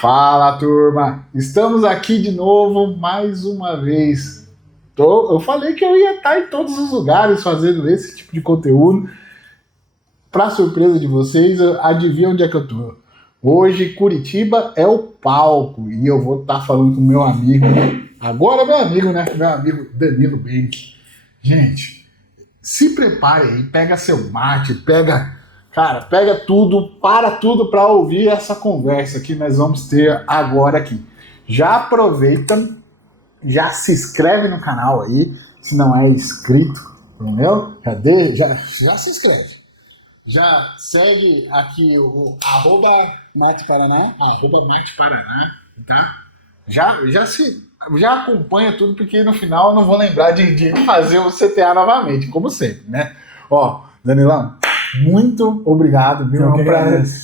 Fala, turma! Estamos aqui de novo, mais uma vez. Eu falei que eu ia estar em todos os lugares fazendo esse tipo de conteúdo. Para surpresa de vocês, adivinha onde é que eu tô? Hoje, Curitiba é o palco e eu vou estar falando com meu amigo, agora meu amigo, né? Meu amigo Danilo Benck. Gente, se prepare aí, pega seu mate, pega tudo para ouvir essa conversa que nós vamos ter agora aqui. Já aproveita, já se inscreve no canal aí, se não é inscrito, entendeu? Já se inscreve. Já segue aqui o @MateParaná, tá? Já acompanha tudo, porque no final eu não vou lembrar de fazer o CTA novamente, como sempre, né? Ó, Danilão, muito obrigado, viu? É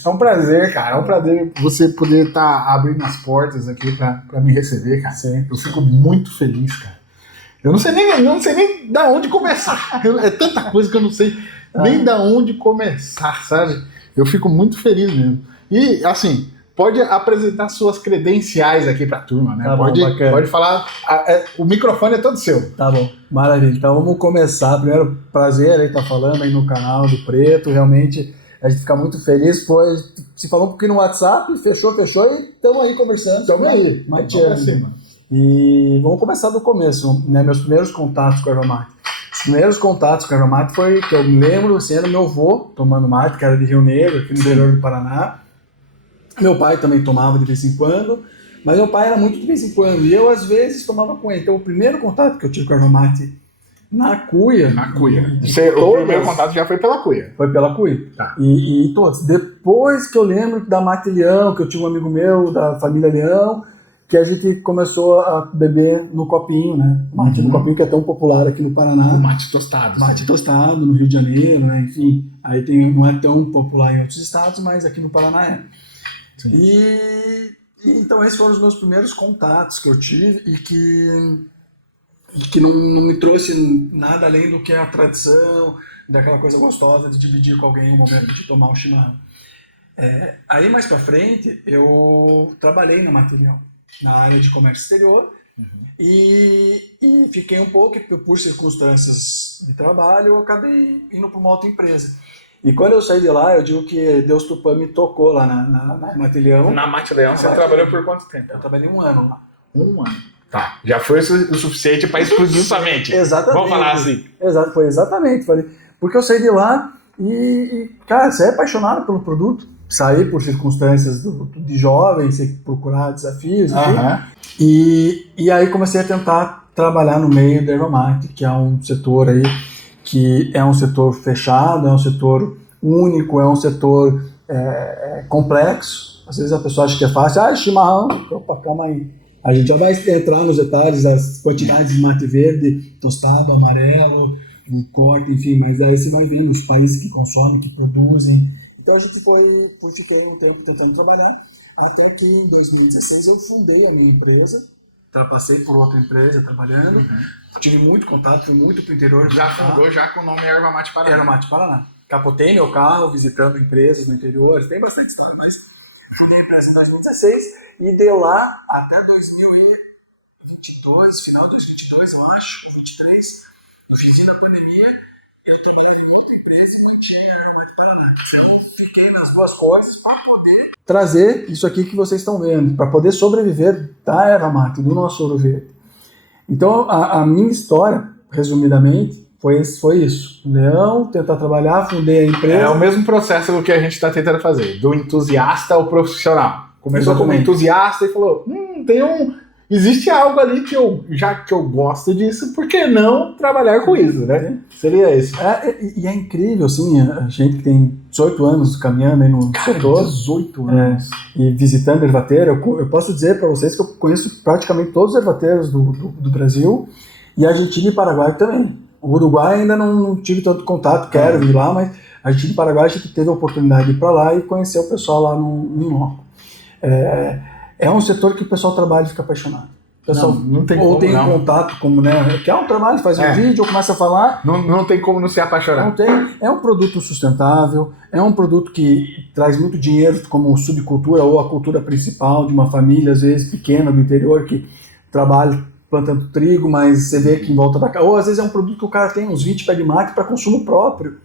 um prazer, cara. É um prazer você poder estar abrindo as portas aqui pra me receber, cara. Sim. Eu fico muito feliz, cara. Eu não sei nem da onde começar. É tanta coisa que eu não sei nem da onde começar, sabe? Eu fico muito feliz mesmo. E, assim, pode apresentar suas credenciais aqui pra turma, né? Tá bom, pode falar. O microfone é todo seu. Tá bom, maravilha. Então vamos começar. Primeiro, prazer aí estar falando aí no canal do Preto. Realmente a gente fica muito feliz. Pois se falou um pouquinho no WhatsApp, fechou e estamos aí conversando. Estamos aí. Mateando. E vamos começar do começo, né? Meus primeiros contatos com a erva mate. Os primeiros contatos com a erva mate foi que eu me lembro sendo meu avô tomando mate, que era de Rio Negro, aqui no interior do Paraná. Meu pai também tomava de vez em quando, mas meu pai era muito de vez em quando, e eu às vezes tomava com ele. Então o primeiro contato que eu tive com a erva mate na cuia. O primeiro contato já foi pela cuia. Foi pela cuia. Tá. E todos. Depois que eu lembro da Mate Leão, que eu tinha um amigo meu da família Leão, que a gente começou a beber no copinho, né? Mate no copinho, que é tão popular aqui no Paraná. O mate tostado. Mate tostado, no Rio de Janeiro, né? Enfim, aí não é tão popular em outros estados, mas aqui no Paraná é. Sim. E então esses foram os meus primeiros contatos que eu tive e que não me trouxe nada além do que a tradição, daquela coisa gostosa de dividir com alguém o momento de tomar um chimarrão. Aí mais pra frente eu trabalhei na Mate Leão, na área de comércio exterior, e fiquei um pouco, por circunstâncias de trabalho, eu acabei indo para uma outra empresa. E quando eu saí de lá, eu digo que Deus Tupã me tocou lá na Mate Leão. Na Mate Leão você trabalhou por quanto tempo? Eu trabalhei 1 ano lá. 1 ano. Tá, já foi o suficiente para explodir sua mente. Exatamente. Vamos falar assim. Foi exatamente. Porque eu saí de lá e cara, você é apaixonado pelo produto. Saí por circunstâncias de jovem, você procurar desafios, e aí comecei a tentar trabalhar no meio da erva mate, que é um setor aí que é um setor fechado, é um setor único, é um setor complexo. Às vezes a pessoa acha que é fácil, chimarrão, opa, calma aí. A gente já vai entrar nos detalhes das quantidades de mate verde, tostado, amarelo, um corte, enfim, mas aí você vai vendo os países que consomem, que produzem. Então a gente fiquei um tempo tentando trabalhar, até que em 2016 eu fundei a minha empresa, passei por outra empresa trabalhando, tive muito contato, fui muito pro interior. Já fundou já com o nome Erva Mate Paraná. Erva Mate Paraná. Capotei meu carro visitando empresas no interior, tem bastante história, mas fundei a empresa em 2016 e deu lá até 2022, final de 2022, eu acho, 2023, no finzinho da pandemia, eu trabalhei em outra empresa e mantinha a Erva Mate Paraná. Então, eu fiquei nas duas coisas para poder trazer isso aqui que vocês estão vendo, para poder sobreviver da erva mate, do nosso ouro verde. Então, a minha história, resumidamente, foi isso. Leão, tentar trabalhar, fundei a empresa. É o mesmo processo do que a gente está tentando fazer, do entusiasta ao profissional. Começou como entusiasta e falou, existe algo ali que eu gosto disso, por que não trabalhar com isso, né? Seria isso. E é incrível, assim, a gente que tem 18 anos caminhando aí no setor. 18 anos. E visitando ervateiro, eu posso dizer para vocês que eu conheço praticamente todos os ervateiros do Brasil, e Argentina e Paraguai também. O Uruguai ainda não tive tanto contato, quero ir lá, mas Argentina e Paraguai a gente teve a oportunidade de ir para lá e conhecer o pessoal lá no local. É um setor que o pessoal trabalha e fica apaixonado. O pessoal não tem ou como, tem não. contato, como, né? Quer um trabalho, faz um vídeo, ou começa a falar. Não tem como não se apaixonar. Não tem. É um produto sustentável, é um produto que traz muito dinheiro como subcultura ou a cultura principal de uma família, às vezes pequena, do interior, que trabalha plantando trigo, mas você vê que em volta da casa. Ou às vezes é um produto que o cara tem uns 20 pés de mate para consumo próprio.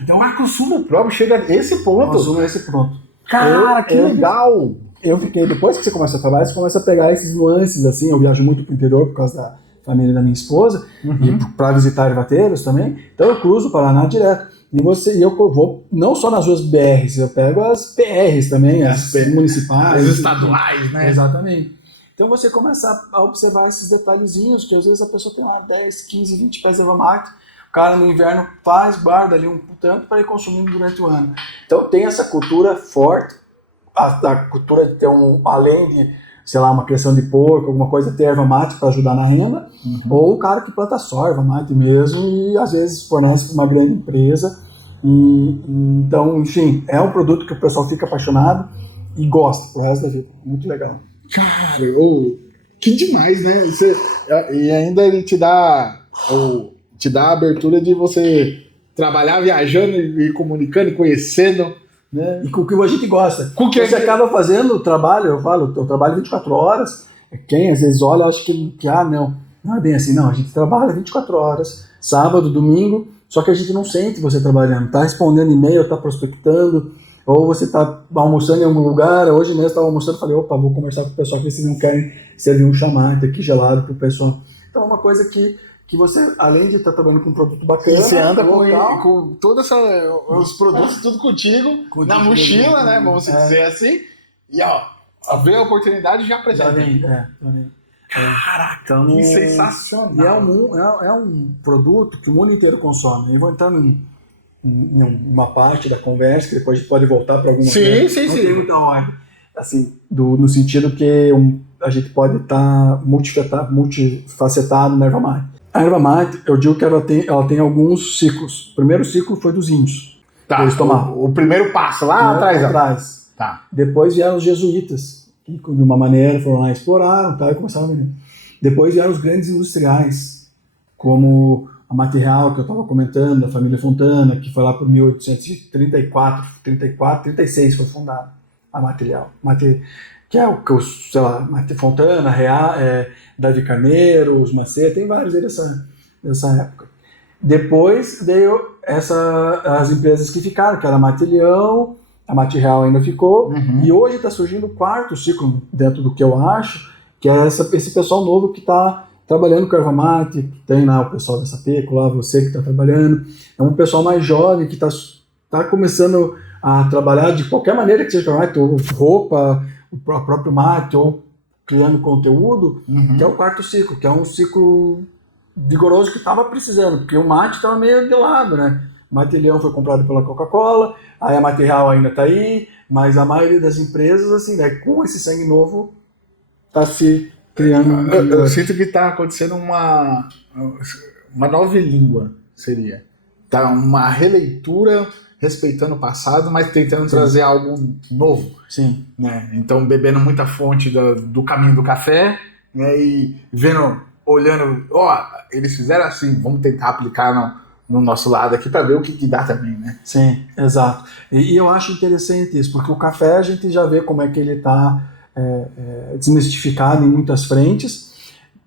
Então, consumo próprio chega a esse ponto. Consumo é esse ponto. Cara, que legal! Eu fiquei, depois que você começa a trabalhar, você começa a pegar esses nuances, assim, eu viajo muito pro interior por causa da família da minha esposa, e para visitar ervateiros também, então eu cruzo o Paraná direto. E eu vou não só nas ruas BRs, eu pego as PRs também, as municipais. As estaduais, né? Exatamente. Então você começa a observar esses detalhezinhos, que às vezes a pessoa tem lá 10, 15, 20 pés de erva mate, o cara no inverno guarda ali um tanto para ir consumindo durante o ano. Então tem essa cultura forte, a cultura de ter além de, sei lá, uma criação de porco, alguma coisa, ter erva mate para ajudar na renda, ou o cara que planta só erva mate mesmo e às vezes fornece para uma grande empresa. Então, enfim, é um produto que o pessoal fica apaixonado e gosta pro resto da vida. Muito legal. Cara, que demais, né? E ainda ele te dá a abertura de você trabalhar viajando e comunicando e conhecendo, né? E com o que a gente gosta. Com que você acaba fazendo o trabalho, eu trabalho 24 horas, quem às vezes olha acha que não é bem assim, não, a gente trabalha 24 horas, sábado, domingo, só que a gente não sente você trabalhando, tá respondendo e-mail, tá prospectando, ou você tá almoçando em algum lugar. Hoje mesmo eu estava almoçando e falei, opa, vou conversar com o pessoal que vocês não querem servir um chamate aqui gelado pro pessoal. Então é uma coisa que você, além de estar trabalhando com um produto bacana, você anda local, com todos os produtos tudo contigo na mochila, né? Vamos dizer assim. E vê a oportunidade e já apresenta. Já vem. Caraca, então, que sensacional. E é um produto que o mundo inteiro consome. Eu vou entrar numa parte da conversa, que depois a gente pode voltar para alguma coisa. Sim. Não tem muita ordem. Assim, no sentido que a gente pode estar multifacetado na erva mate. A erva mate, eu digo que ela tem alguns ciclos. O primeiro ciclo foi dos índios. Tá, eles tomavam. O primeiro passo lá atrás. Tá. Depois vieram os jesuítas, que de uma maneira foram lá, exploraram, e começaram a vender. Depois vieram os grandes industriais, como a Mate Real, que eu estava comentando, a família Fontana, que foi lá por 36 foi fundada a Mate Real. Que é sei lá, Mate Fontana, Real, Davi Carneiro, Macê, tem vários dessa época. Depois veio as empresas que ficaram, que era a Mate Leão, a Mate Real ainda ficou, e hoje está surgindo o quarto ciclo, dentro do que eu acho, que é esse pessoal novo que está trabalhando com erva mate, que tem lá o pessoal da Sapeco, lá você que está trabalhando, é um pessoal mais jovem que está começando a trabalhar de qualquer maneira que seja mate, ou roupa, o próprio mate, ou criando conteúdo, que é o quarto ciclo, que é um ciclo vigoroso que estava precisando, porque o mate estava meio de lado, né? O Mate Leão foi comprado pela Coca-Cola, aí a Mate Real ainda está aí, mas a maioria das empresas, assim, né, com esse sangue novo, está se criando. Eu sinto que está acontecendo uma nova língua, seria. Tá uma releitura respeitando o passado, mas tentando trazer algo novo. Sim. Né? Então, bebendo muita fonte do caminho do café, né? E olhando, eles fizeram assim, vamos tentar aplicar no nosso lado aqui para ver o que dá também, né? Sim, exato. E eu acho interessante isso, porque o café a gente já vê como é que ele está desmistificado em muitas frentes,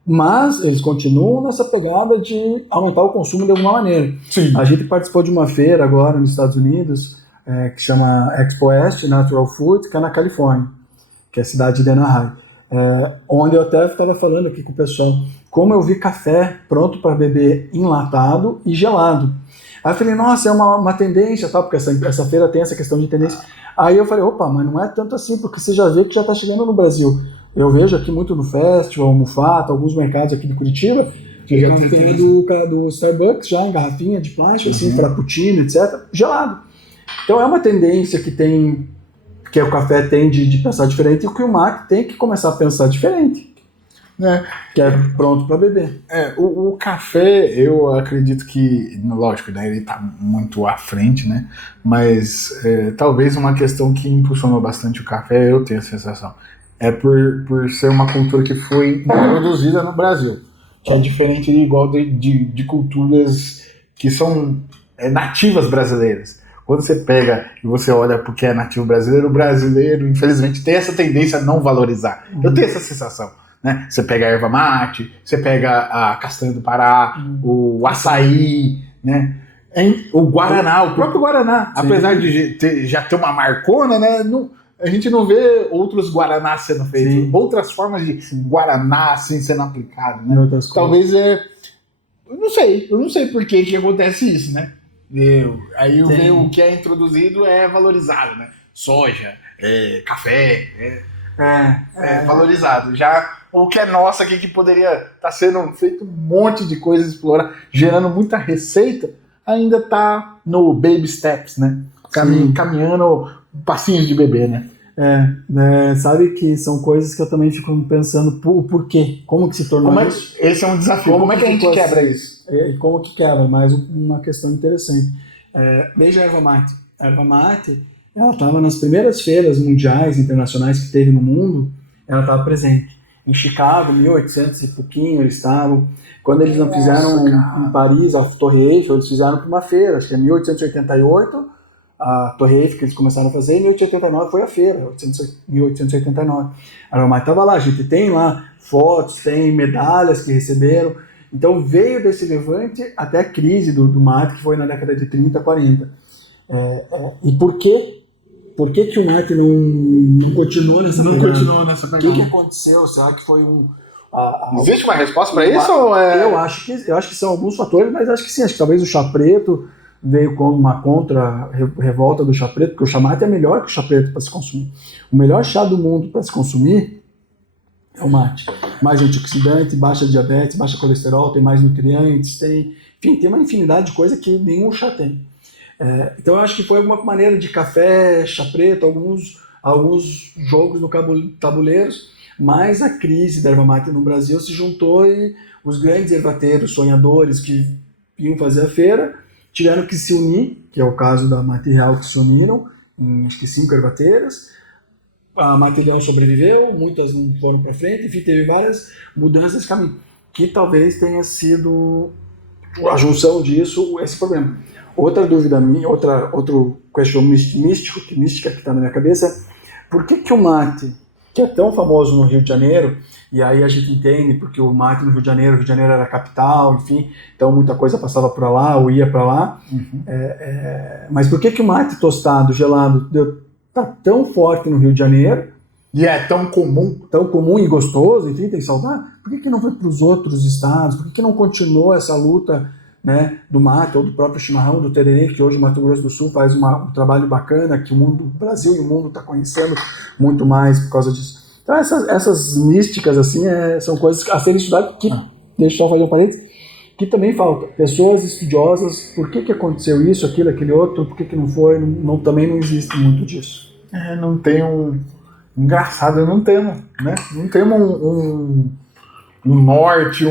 mas eles continuam nessa pegada de aumentar o consumo de alguma maneira. Sim. A gente participou de uma feira agora nos Estados Unidos, que chama Expo West Natural Food, que é na Califórnia, que é a cidade de Anaheim, onde eu até estava falando aqui com o pessoal, como eu vi café pronto para beber enlatado e gelado. Aí eu falei, nossa, é uma tendência, porque essa feira tem essa questão de tendência. Aí eu falei, opa, mas não é tanto assim, porque você já vê que já está chegando no Brasil. Eu vejo aqui muito no Festival, Mufata, alguns mercados aqui de Curitiba, que já tem do Starbucks já em garrafinha de plástico, assim, frappuccino, etc., gelado. Então é uma tendência que o café tem de pensar diferente e que o mate tem que começar a pensar diferente. Né? Que é pronto para beber. O café, eu acredito que, lógico, né, ele está muito à frente, né? Mas talvez uma questão que impulsionou bastante o café, eu tenho a sensação, é por ser uma cultura que foi introduzida no Brasil, que é diferente igual de culturas que são nativas brasileiras. Quando você pega e você olha porque é nativo brasileiro, o brasileiro, infelizmente, tem essa tendência a não valorizar. Eu tenho essa sensação. Né? Você pega a erva mate, você pega a castanha do Pará, o açaí, né? O guaraná, o próprio guaraná, sim, apesar de já ter uma marcona, né? A gente não vê outros guaranás sendo feitos, sim, outras formas de guaraná assim, sendo aplicado, né? Talvez eu não sei por que acontece isso, né? Aí o que é introduzido é valorizado, né? Soja, café, valorizado. Já o que é nosso aqui, que poderia estar sendo feito um monte de coisas, explorar, gerando muita receita, ainda está no baby steps, né? Caminhando passinhos de bebê, né? Sabe que são coisas que eu também fico pensando o porquê, como que se tornou isso. Esse é um desafio, como é que a gente quebra isso? Como que quebra, mais uma questão interessante. Veja a erva mate. A erva mate, ela estava nas primeiras feiras mundiais, internacionais que teve no mundo, ela estava presente. Em Chicago, 1800 e pouquinho, eles estavam. Quando eles não fizeram em Paris, a Torre Eiffel, eles fizeram para uma feira, acho que é 1888, a Torre Eiffel que eles começaram a fazer, em 1889 foi a feira, 1889. A erva mate estava lá, a gente tem lá fotos, tem medalhas que receberam. Então veio desse levante até a crise do mate, que foi na década de 30, 40. E por quê? Por que o mate não continuou nessa pegada? Não continuou nessa pegada. O que aconteceu? Será que foi existe uma resposta para isso? Ou eu acho que são alguns fatores, mas acho que sim. Acho que talvez o chá preto veio com uma contra-revolta do chá preto, porque o chá mate é melhor que o chá preto para se consumir. O melhor chá do mundo para se consumir é o mate. Mais antioxidante, baixa diabetes, baixa colesterol, tem mais nutrientes, tem uma infinidade de coisas que nenhum chá tem. Então eu acho que foi alguma maneira de café, chá preto, alguns jogos no tabuleiros, mas a crise da erva mate no Brasil se juntou e os grandes ervateiros, sonhadores que iam fazer a feira, tiveram que se unir, que é o caso da Mate Real, que se uniram, em acho que 5 ervateiras. A Mate Leão sobreviveu, muitas não foram para frente, enfim, teve várias mudanças de caminho, que talvez tenha sido a junção disso, esse problema. Outra dúvida minha, outro questão mística que está na minha cabeça é por que o mate, que é tão famoso no Rio de Janeiro, e aí a gente entende porque o mate no Rio de Janeiro era a capital, enfim, então muita coisa passava por lá ou ia para lá, mas por que o mate tostado, gelado, está tão forte no Rio de Janeiro, e é tão comum e gostoso, enfim, tem saudade, por que não foi para os outros estados, por que não continuou essa luta, né, do mate, ou do próprio chimarrão, do tererê, que hoje o Mato Grosso do Sul faz um trabalho bacana, que o Brasil e o mundo está conhecendo muito mais por causa disso. Então essas místicas assim, são coisas a serem estudadas, que, deixa eu só fazer um parênteses, que também falta. Pessoas estudiosas, por que aconteceu isso, aquilo, aquele outro, por que não foi, também não existe muito disso. Não tem engraçado, não temos, né? Não temos um norte,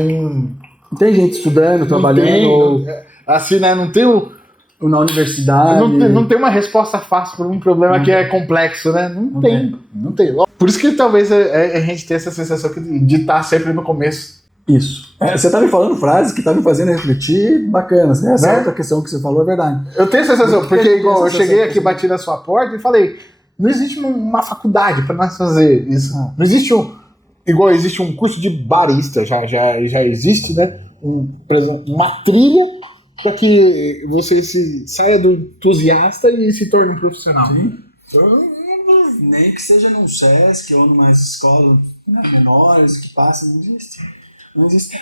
Não tem gente estudando, trabalhando. Assim, né? Não tem na universidade. Não tem uma resposta fácil para um problema que é complexo, né? Não tem. Por isso que talvez a gente tenha essa sensação de estar sempre no começo. Isso. Você está me falando frases que estão me fazendo refletir bacanas, né? Essa outra questão que você falou é verdade. Eu tenho essa sensação, porque igual eu cheguei aqui, bati na sua porta e falei, não existe uma faculdade para nós fazer isso. Não existe igual existe um curso de barista, já existe, né? Por exemplo, uma trilha para que você saia do entusiasta e se torne um profissional. Sim. Nem que seja num SESC ou numa escola menores que passa, não existe.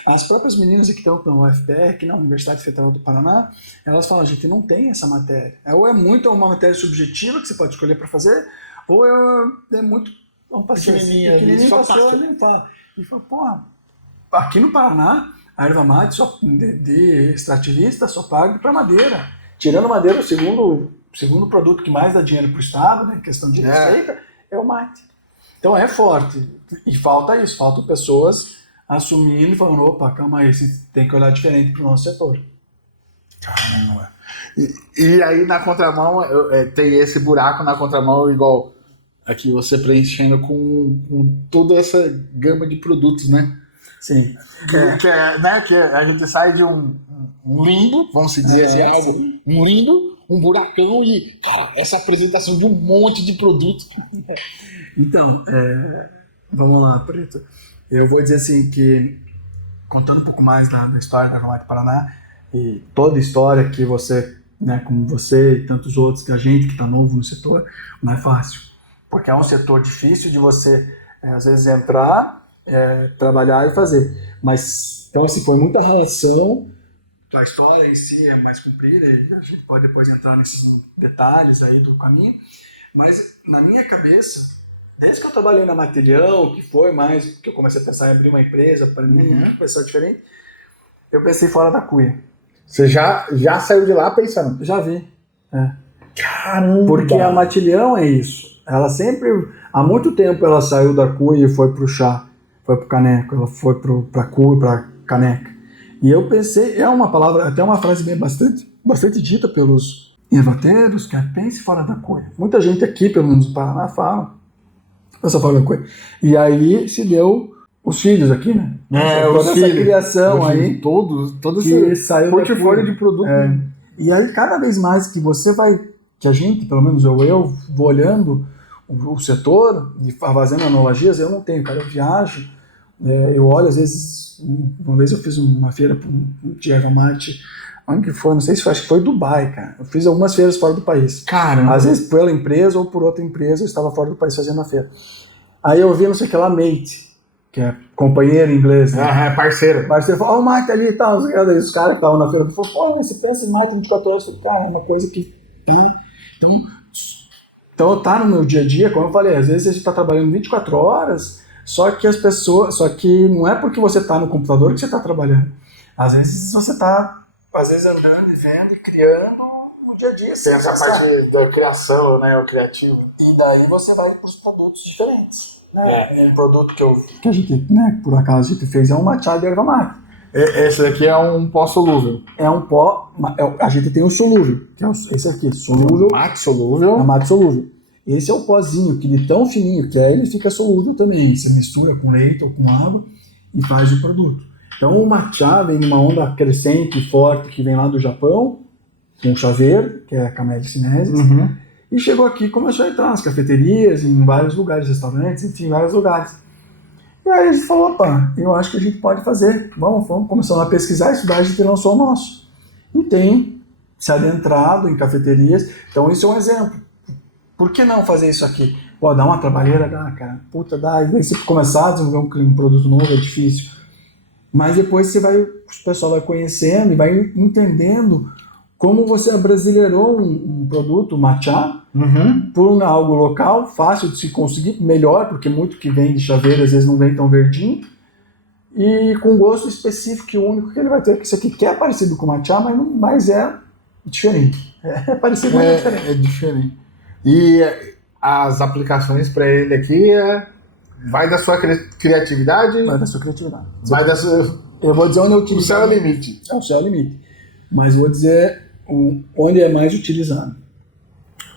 As próprias meninas que estão na UFPR, aqui na Universidade Federal do Paraná, elas falam, a gente não tem essa matéria. Ou é muito uma matéria subjetiva que você pode escolher para fazer, ou é muito pequenininha, só passou, né? E fala, porra, aqui no Paraná, a erva mate de extrativista só paga para madeira. Tirando madeira, o segundo produto que mais dá dinheiro para o Estado, né, em questão de receita, é o mate. Então é forte. E falta isso, faltam pessoas assumindo e falando, opa, calma aí, você tem que olhar diferente para o nosso setor. Caramba. E aí na contramão, tem esse buraco na contramão igual... aqui você preenchendo com toda essa gama de produtos, né? Sim. Que a gente sai de um limbo, vamos dizer assim, algo, um limbo, um buracão e essa apresentação de um monte de produtos. Então, vamos lá, Preto. Eu vou dizer assim que, contando um pouco mais da história da Ervamate Paraná, e toda a história que você, né, como você e tantos outros, que a gente que está novo no setor, não é fácil. Porque é um setor difícil de você, às vezes, entrar, trabalhar e fazer. Mas, então, assim, foi muita relação. A história em si é mais comprida e a gente pode depois entrar nesses detalhes aí do caminho. Mas, na minha cabeça, desde que eu trabalhei na Matilhão, que foi mais, que eu comecei a pensar em abrir uma empresa, para mim, começar diferente, eu pensei fora da cuia. Você já saiu de lá pensando? Já vi. Caramba! Porque a Matilhão é isso. Ela sempre, há muito tempo ela saiu da cuia e foi pro chá, foi pro caneco, ela foi pra cuia, pra caneca. E eu pensei, é uma palavra, até uma frase bem bastante dita pelos ervateiros, que é pense fora da cuia. Muita gente aqui, pelo menos no Paraná, fala essa fora da cuia. E aí se deu os filhos aqui, né? Toda essa criação aí. Todo esse portfólio de produto. E aí cada vez mais que você vai, que a gente, pelo menos eu vou olhando o setor e fazendo analogias, eu não tenho, cara, eu viajo, eu olho às vezes. Uma vez eu fiz uma feira de erva mate, onde que foi? Não sei se foi, acho que foi Dubai, cara. Eu fiz algumas feiras fora do país. Caramba! Às vezes pela empresa ou por outra empresa, eu estava fora do país fazendo a feira. Aí eu vi, não sei o que lá, mate, que é companheiro em inglês. Né? Parceiro. Parceiro falou, ó, o mate ali e tal. Aí os caras que estavam na feira falaram, pô, você pensa em mate 24 horas? Eu falei, cara, é uma coisa que... Então tá no meu dia a dia, como eu falei, às vezes a gente está trabalhando 24 horas... Só que não é porque você está no computador que você está trabalhando. Às vezes você está, andando e vendo e criando no dia a dia. Tem essa parte da criação, né, o criativo. E daí você vai para os produtos diferentes. Né? Um produto que a gente, né, por acaso a gente fez é um matcha de erva mate. Esse daqui é um pó solúvel. É um pó, a gente tem o solúvel, que é esse aqui, solúvel. Mate solúvel. É mate solúvel. Esse é o pozinho, que ele tão fininho que aí ele fica solúvel também. Você mistura com leite ou com água e faz o produto. Então o matcha vem numa onda crescente e forte que vem lá do Japão, com o chá verde, que é a Camellia sinensis, e chegou aqui e começou a entrar nas cafeterias, em vários lugares, restaurantes, enfim, vários lugares. E aí a gente falou, opa, eu acho que a gente pode fazer. Vamos começar a pesquisar, estudar, a gente lançou o nosso. E tem se adentrado em cafeterias. Então isso é um exemplo. Por que não fazer isso aqui? Pô, dá uma trabalheira, dá, cara. Puta, dá. E aí você começar a desenvolver um produto novo é difícil. Mas depois o pessoal vai conhecendo e vai entendendo como você abrasileirou um produto, matcha, por algo local, fácil de se conseguir, melhor, porque muito que vem de chaveiro às vezes não vem tão verdinho, e com gosto específico e único que ele vai ter. Que isso aqui que é parecido com matcha, mas é diferente. É parecido, mas é diferente. É diferente. E as aplicações para ele aqui vai da sua criatividade? Vai da sua criatividade. Eu vou dizer onde eu utilizo. O céu é o limite. O céu é o limite. Mas vou dizer onde é mais utilizado.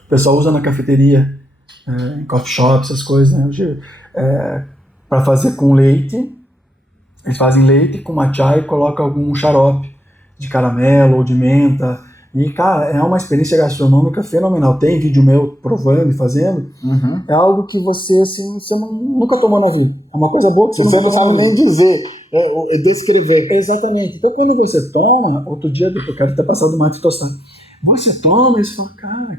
O pessoal usa na cafeteria, em coffee shop, essas coisas, né? Para fazer com leite. Eles fazem leite com matcha e colocam algum xarope de caramelo ou de menta. E, cara, é uma experiência gastronômica fenomenal. Tem vídeo meu provando e fazendo. É algo que você nunca tomou na vida. É uma coisa boa que você não sabe nem dizer, descrever. Exatamente. Então, quando você toma, outro dia, eu quero ter passado mate tostado. Você toma e você fala, cara,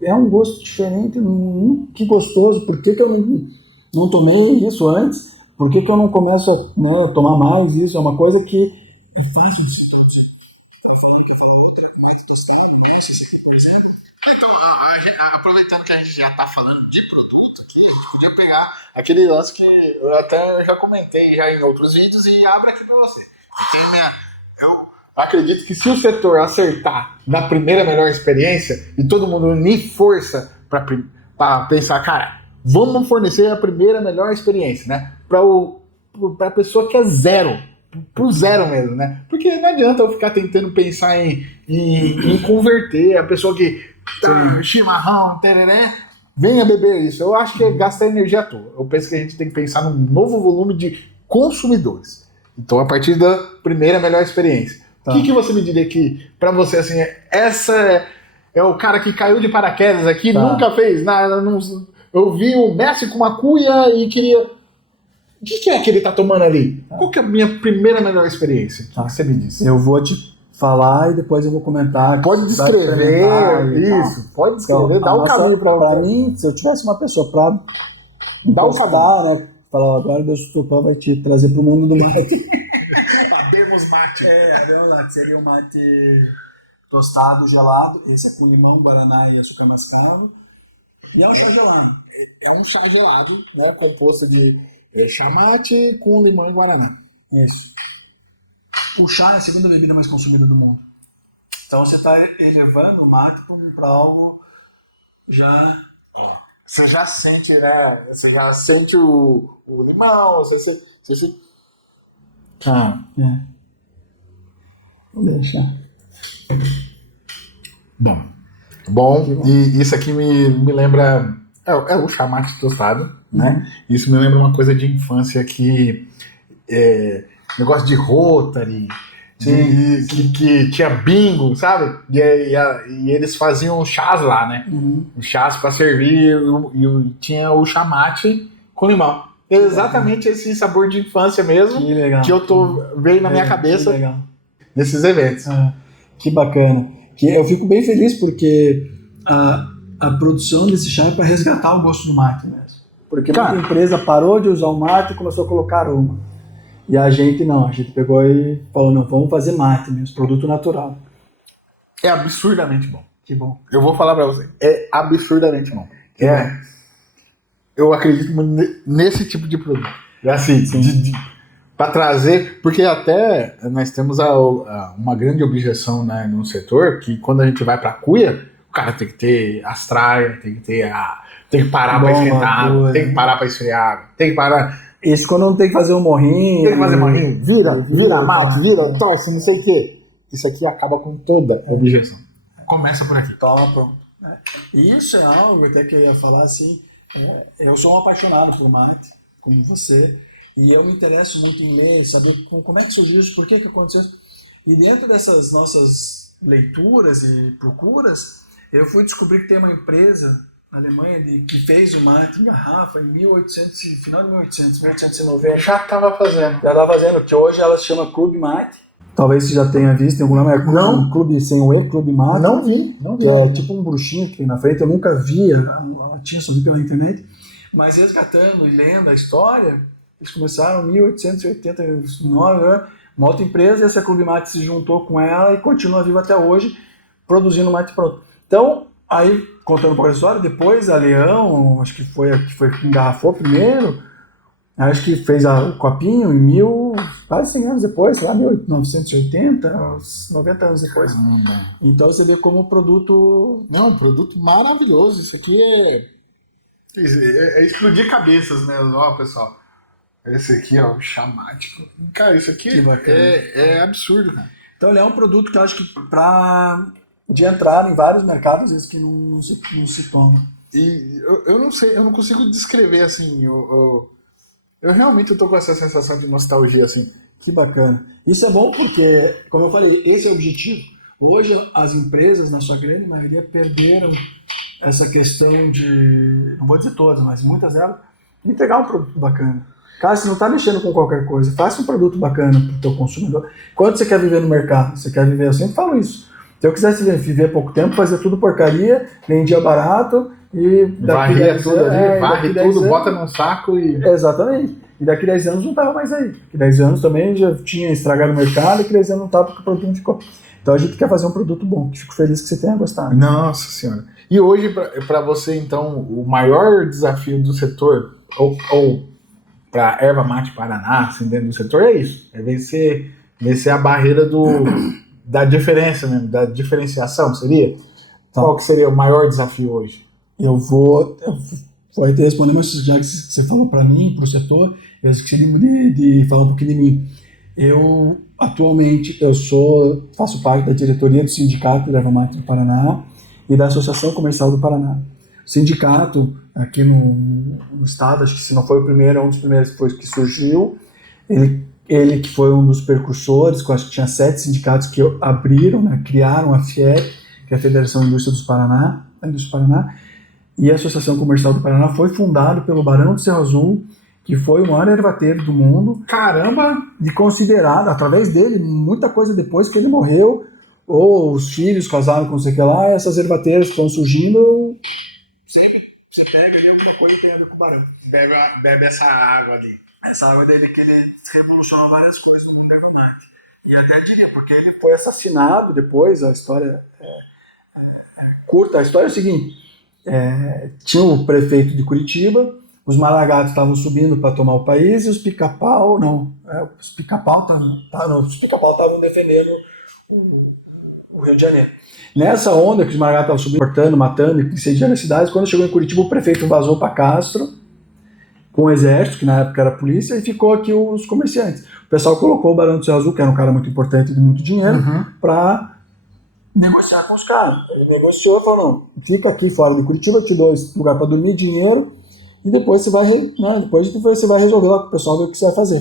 é um gosto diferente, que gostoso. Por que eu não tomei isso antes? Por que eu não começo a tomar mais isso? É uma coisa que faz um aproveitando que a gente já tá falando de produto, que a gente podia pegar aquele lance que eu até já comentei já em outros vídeos e abro aqui pra você. Eu acredito que se o setor acertar na primeira melhor experiência e todo mundo unir força pra pensar, cara, vamos fornecer a primeira melhor experiência, né? Pra pessoa que é zero, pro zero mesmo, né? Porque não adianta eu ficar tentando pensar em converter a pessoa que chimarrão, tereré. venha beber isso. Eu acho que é gastar energia à toa. Eu penso que a gente tem que pensar num novo volume de consumidores. Então, a partir da primeira melhor experiência. Tá. O que você me diria que, pra você, assim, essa é o cara que caiu de paraquedas aqui, Tá. nunca fez nada, eu vi o Messi com uma cuia e queria... O que é que ele tá tomando ali? Tá. Qual que é a minha primeira melhor experiência? Tá. O que você me disse? Eu vou te falar e depois eu vou comentar. Pode Vai experimentar descrever, e tal. isso. Pode descrever, Então, dá um caminho pra mim, se eu tivesse uma pessoa pra Dá um encostar, né? Falar, ó, agora Deus Tupã vai te trazer pro mundo do mate. Batemos mate. Seria um mate tostado, gelado. Esse é com limão, guaraná e açúcar mascavo. E é um chá gelado. É um chá gelado, né, composto de chamate com limão e guaraná. Isso. O chá é a segunda bebida mais consumida do mundo. Então você está elevando o mate para algo já... Você já sente, né? Você já sente o limão, você... Ah, É. Vou deixar. Bom, e isso aqui me lembra... É o chamate tostado, né? Isso me lembra uma coisa de infância que... negócio de Rotary, que tinha bingo, sabe? E eles faziam chás lá, né? Chás para servir e tinha o chamate com limão. Exatamente esse sabor de infância mesmo Que legal. que veio na minha cabeça Que legal. nesses eventos. Que bacana. Eu fico bem feliz porque a produção desse chá é para resgatar o gosto do mate mesmo. Porque muita empresa parou de usar o mate e começou a colocar aroma. E a gente não, a gente pegou e falou, não, vamos fazer mate mesmo, produto natural. É absurdamente bom. Que bom. Eu vou falar pra você, é absurdamente bom. Eu acredito nesse tipo de produto. Assim, para trazer, porque até nós temos uma grande objeção, né, no setor, que quando a gente vai pra cuia, o cara tem que ter as traias, tem que parar para esquentar água, tem que parar para esfriar água, tem que parar... Esse quando não tem que fazer um morrinho. Tem que fazer morrinho, vira mato, torce, não sei o quê. Isso aqui acaba com toda a objeção. Começa por aqui. Toma, pronto. E isso é algo até que eu ia falar assim, eu sou um apaixonado por mate, como você, e eu me interesso muito em ler, saber como é que surgiu isso, por que aconteceu isso. E dentro dessas nossas leituras e procuras, eu fui descobrir que tem uma empresa na Alemanha que fez o mate em garrafa em final de 1890. Já estava fazendo. Que hoje ela se chama Clube Mate. Talvez você já tenha visto em algum lugar. Não. Clube sem o E, Clube Mate. Não vi. Que é tipo um bruxinho que tem na frente. Eu nunca vi, ela tinha, só vi pela internet. Mas resgatando e lendo a história, eles começaram em 1889, né? Uma outra empresa, e essa Clube Mate se juntou com ela e continua viva até hoje, produzindo mate pronto. Então, aí, contando um pouco a história, depois a Leão, acho que foi a que engarrafou primeiro, acho que fez o copinho quase 100 anos depois, sei lá, 1980, 90 anos depois. Então você vê como o produto... Não, um produto maravilhoso. Isso aqui é explodir cabeças, né? Ó, pessoal. Esse aqui, ó, o chamático. Cara, isso aqui é absurdo, cara. Então ele é um produto que eu acho que de entrar em vários mercados, às vezes que não se toma. E eu não sei, eu não consigo descrever assim. Eu realmente tô com essa sensação de nostalgia, assim. Que bacana. Isso é bom porque, como eu falei, esse é o objetivo. Hoje as empresas, na sua grande maioria, perderam essa questão de, não vou dizer todas, mas muitas delas, de entregar um produto bacana. Cara, você não está mexendo com qualquer coisa, faça um produto bacana para o teu consumidor. Quanto você quer viver no mercado? Você quer viver, eu sempre falo isso. Se eu quisesse viver pouco tempo, fazer tudo porcaria, vendia barato e... Varria tudo ali, varre tudo, bota num saco e... Exatamente. E daqui 10 anos não estava mais aí. Daqui 10 anos também já tinha estragado o mercado e daqui 10 anos não estava porque o produto não ficou. Então a gente quer fazer um produto bom. Fico feliz que você tenha gostado. Nossa Senhora. E hoje, para você, então, o maior desafio do setor, ou para a Erva Mate Paraná, assim, dentro do setor, é isso. É vencer a barreira da diferença mesmo, da diferenciação, seria? Tá. Qual que seria o maior desafio hoje? Eu vou te responder, mas já que você falou para mim, para o setor, eu esqueci de falar um pouquinho de mim. Eu, atualmente, faço parte da diretoria do Sindicato de Erva Mate do Paraná e da Associação Comercial do Paraná. sindicato aqui no estado, acho que se não foi o primeiro, é um dos primeiros que surgiu. Ele que foi um dos precursores, acho que tinha 7 sindicatos que abriram, né, criaram a FIEP, que é a Federação Indústria do Paraná, e a Associação Comercial do Paraná foi fundada pelo Barão do Cerro Azul, que foi o maior ervateiro do mundo. Caramba! E considerado, através dele, muita coisa depois que ele morreu, ou os filhos casaram com não sei o que lá, essas ervateiras que estão surgindo, sempre você pega ali alguma coisa que tem a ver com o Barão. Bebe essa água ali. Essa água dele que ele revolucionou várias coisas no Ervamat. E até diria, porque ele foi assassinado depois, a história curta. A história é o seguinte, tinha o prefeito de Curitiba, os maragatos estavam subindo para tomar o país e os pica-pau estavam defendendo o Rio de Janeiro. Nessa onda que os maragatos estavam subindo, cortando, matando e incendiando as cidades, quando chegou em Curitiba, o prefeito vazou para Castro, com o exército, que na época era a polícia, e ficou aqui os comerciantes. O pessoal colocou o Barão do Cerro Azul, que era um cara muito importante e de muito dinheiro, para negociar com os caras. Ele negociou e falou, não, fica aqui fora de Curitiba, eu te dou esse lugar para dormir, dinheiro, e depois você vai resolver lá com o pessoal ver o que você vai fazer.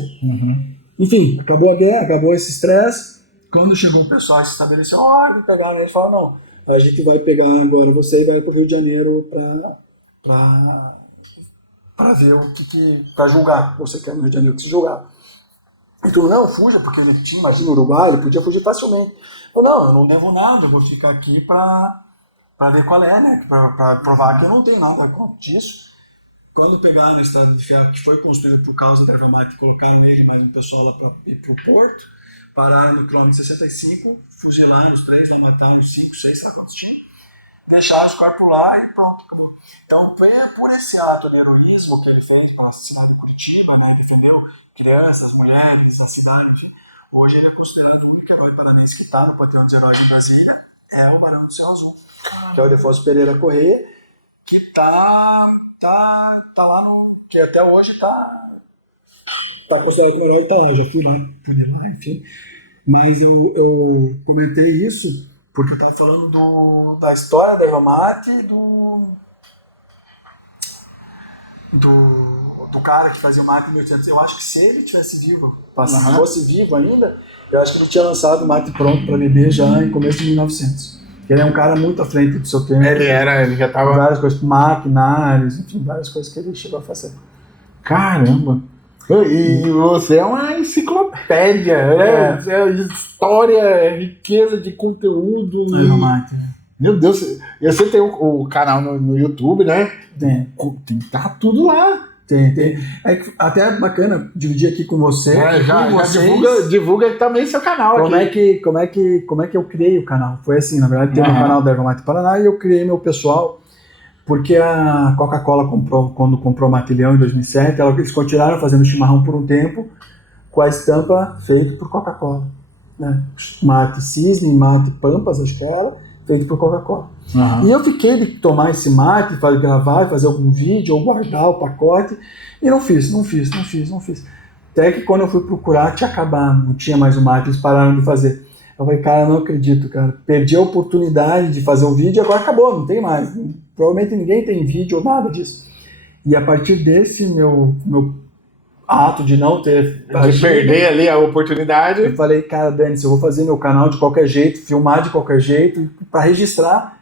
Enfim, acabou a guerra, acabou esse estresse. Quando chegou o pessoal se estabeleceu, pegaram eles, falaram, não, a gente vai pegar agora você e vai para o Rio de Janeiro para ver o que para julgar. Você quer no Rio de Janeiro se julgar. E tu não, fuja, porque ele tinha, imagina, o Uruguai, ele podia fugir facilmente. Eu não devo nada, eu vou ficar aqui para ver qual é, né? Para provar que eu não tenho nada contra disso. Quando pegaram a estrada de ferro, que foi construída por causa da Ervamat, colocaram ele e mais um pessoal lá para ir para o porto, pararam no quilômetro 65, fuzilaram os 3, lá mataram 5, 6, sabe quantos tinham? Deixaram os corpos lá e pronto, acabou. Então, por esse ato de heroísmo que ele fez pela cidade de Curitiba, né, defendeu crianças, mulheres, a cidade, hoje ele é considerado o único herói paranaense que está no Panteão dos Heróis de Brasília, é o Barão do Cerro Azul, que é o Defonso Pereira Corrêa, que tá lá que até hoje tá considerado um herói, já fui lá, enfim. Mas eu comentei isso porque eu estava falando da história da Ervamat e do cara que fazia o mate em 1800. Eu acho que se ele tivesse vivo, se fosse vivo ainda, eu acho que ele tinha lançado o mate pronto para beber já em começo de 1900. Ele é um cara muito à frente do seu tempo. Ele já estava... Várias coisas, maquinários, enfim, várias coisas que ele chegou a fazer. Caramba! E você é uma enciclopédia, é história, riqueza de conteúdo. Meu Deus, você tem o canal no YouTube, né? Tem. Tá tudo lá. Tem. Até é bacana dividir aqui com você. Já divulga também seu canal aqui. Como é que eu criei o canal? Foi assim, na verdade, tem o canal da Ervamat Paraná e eu criei meu pessoal, porque a Coca-Cola quando comprou o Matilhão em 2007, eles continuaram fazendo chimarrão por um tempo com a estampa feita por Coca-Cola. Né? Mate Cisne, mate Pampas, acho que era, feito por Coca-Cola. E eu fiquei de tomar esse mate, gravar, fazer algum vídeo, ou guardar o pacote, e não fiz. Até que quando eu fui procurar, tinha acabado, não tinha mais o mate, eles pararam de fazer. Eu falei, cara, não acredito, cara. Perdi a oportunidade de fazer um vídeo e agora acabou, não tem mais. Provavelmente ninguém tem vídeo ou nada disso. E a partir desse meu ato de não ter... De perder ali a oportunidade. Eu falei, cara, Dani, eu vou fazer meu canal de qualquer jeito, filmar de qualquer jeito, para registrar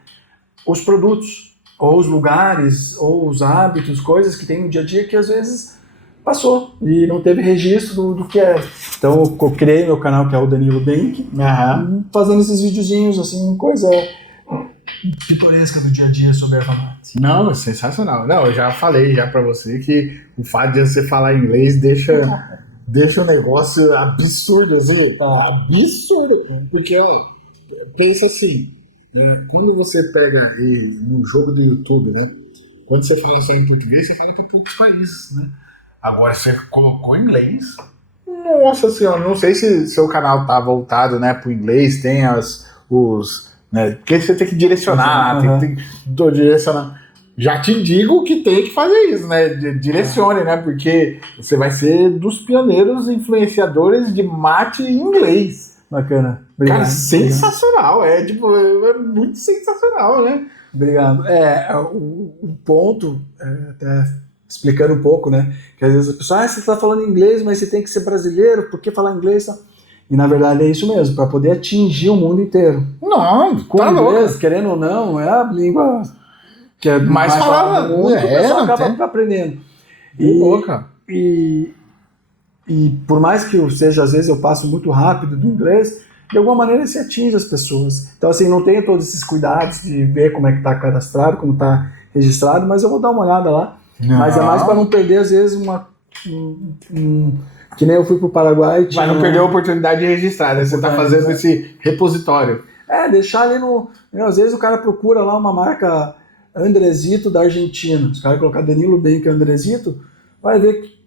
os produtos, ou os lugares, ou os hábitos, coisas que tem no dia a dia que às vezes passou e não teve registro do que é. Então eu criei meu canal, que é o Danilo Bank, fazendo esses videozinhos, assim, coisa pitoresca do dia a dia sobre a Ervamat. Não, é sensacional. Não, eu já falei pra você que o fato de você falar inglês deixa o negócio absurdo, assim, absurdo. Porque, pensa assim, quando você pega no jogo do YouTube, né? Quando você fala só em português, você fala para poucos países, né? Agora você colocou em inglês. Nossa senhora, não sei se seu canal tá voltado, né, pro inglês, tem os né, porque você tem que direcionar, tem que direcionar. Já te digo que tem que fazer isso, né? Direcione, né? Porque você vai ser dos pioneiros influenciadores de mate em inglês. Bacana. Obrigado. Cara, sensacional. É muito sensacional, né? Obrigado. O ponto, até explicando um pouco, né? Que às vezes a pessoa, você está falando inglês, mas você tem que ser brasileiro, por que falar inglês? Tá? E na verdade é isso mesmo, para poder atingir o mundo inteiro. Não, com tá inglês, louco. Querendo ou não, é a língua que é mais falada do mundo, que o pessoal acaba aprendendo. E por mais que às vezes eu passo muito rápido do inglês, de alguma maneira se atinge as pessoas. Então, assim, não tenho todos esses cuidados de ver como é que está cadastrado, como está registrado, mas eu vou dar uma olhada lá. Não. Mas é mais para não perder, às vezes, que nem eu fui pro Paraguai. Mas não perder a oportunidade de registrar, né? Você está fazendo esse repositório. Deixar ali no... Às vezes o cara procura lá uma marca Andresito da Argentina. Se o cara colocar Danilo Benck Andresito, vai ver que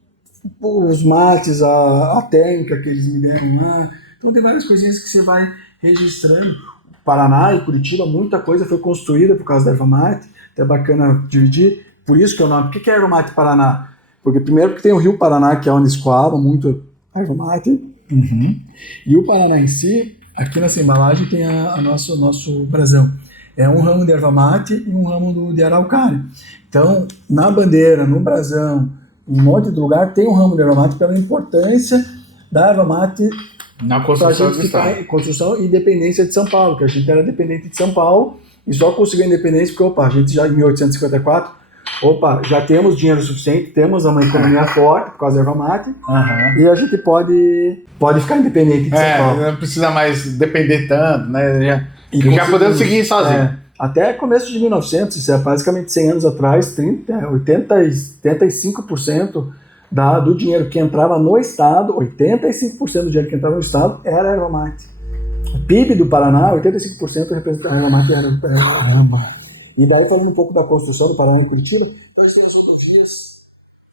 os mates, a técnica que eles me deram lá. Então tem várias coisinhas que você vai registrando. Paraná e Curitiba, muita coisa foi construída por causa da erva mate. Até bacana dividir. Por isso que é o nome. Por que é erva mate Paraná? Porque primeiro porque tem o Rio Paraná, que é onde escoava muito erva mate. Uhum. E o Paraná em si, aqui nessa embalagem tem nosso brasão. É um ramo de erva mate e um ramo de araucária. Então, na bandeira, no brasão, em um monte de lugar, tem um ramo de erva mate pela importância da erva mate na construção do estado. Construção e independência de São Paulo, que a gente era dependente de São Paulo e só conseguiu a independência porque, a gente já em 1854, já temos dinheiro suficiente, temos uma economia forte por causa da erva mate, e a gente pode ficar independente de São Paulo. Não precisa mais depender tanto, né? Já podemos seguir sozinho. Até começo de 1900, isso é basicamente 100 anos atrás, 85% do dinheiro que entrava no Estado, 85% do dinheiro que entrava no Estado era erva mate. O PIB do Paraná, 85% representava erva mate. Caramba! E daí, falando um pouco da construção do Paraná em Curitiba, então a gente tem as rodovias,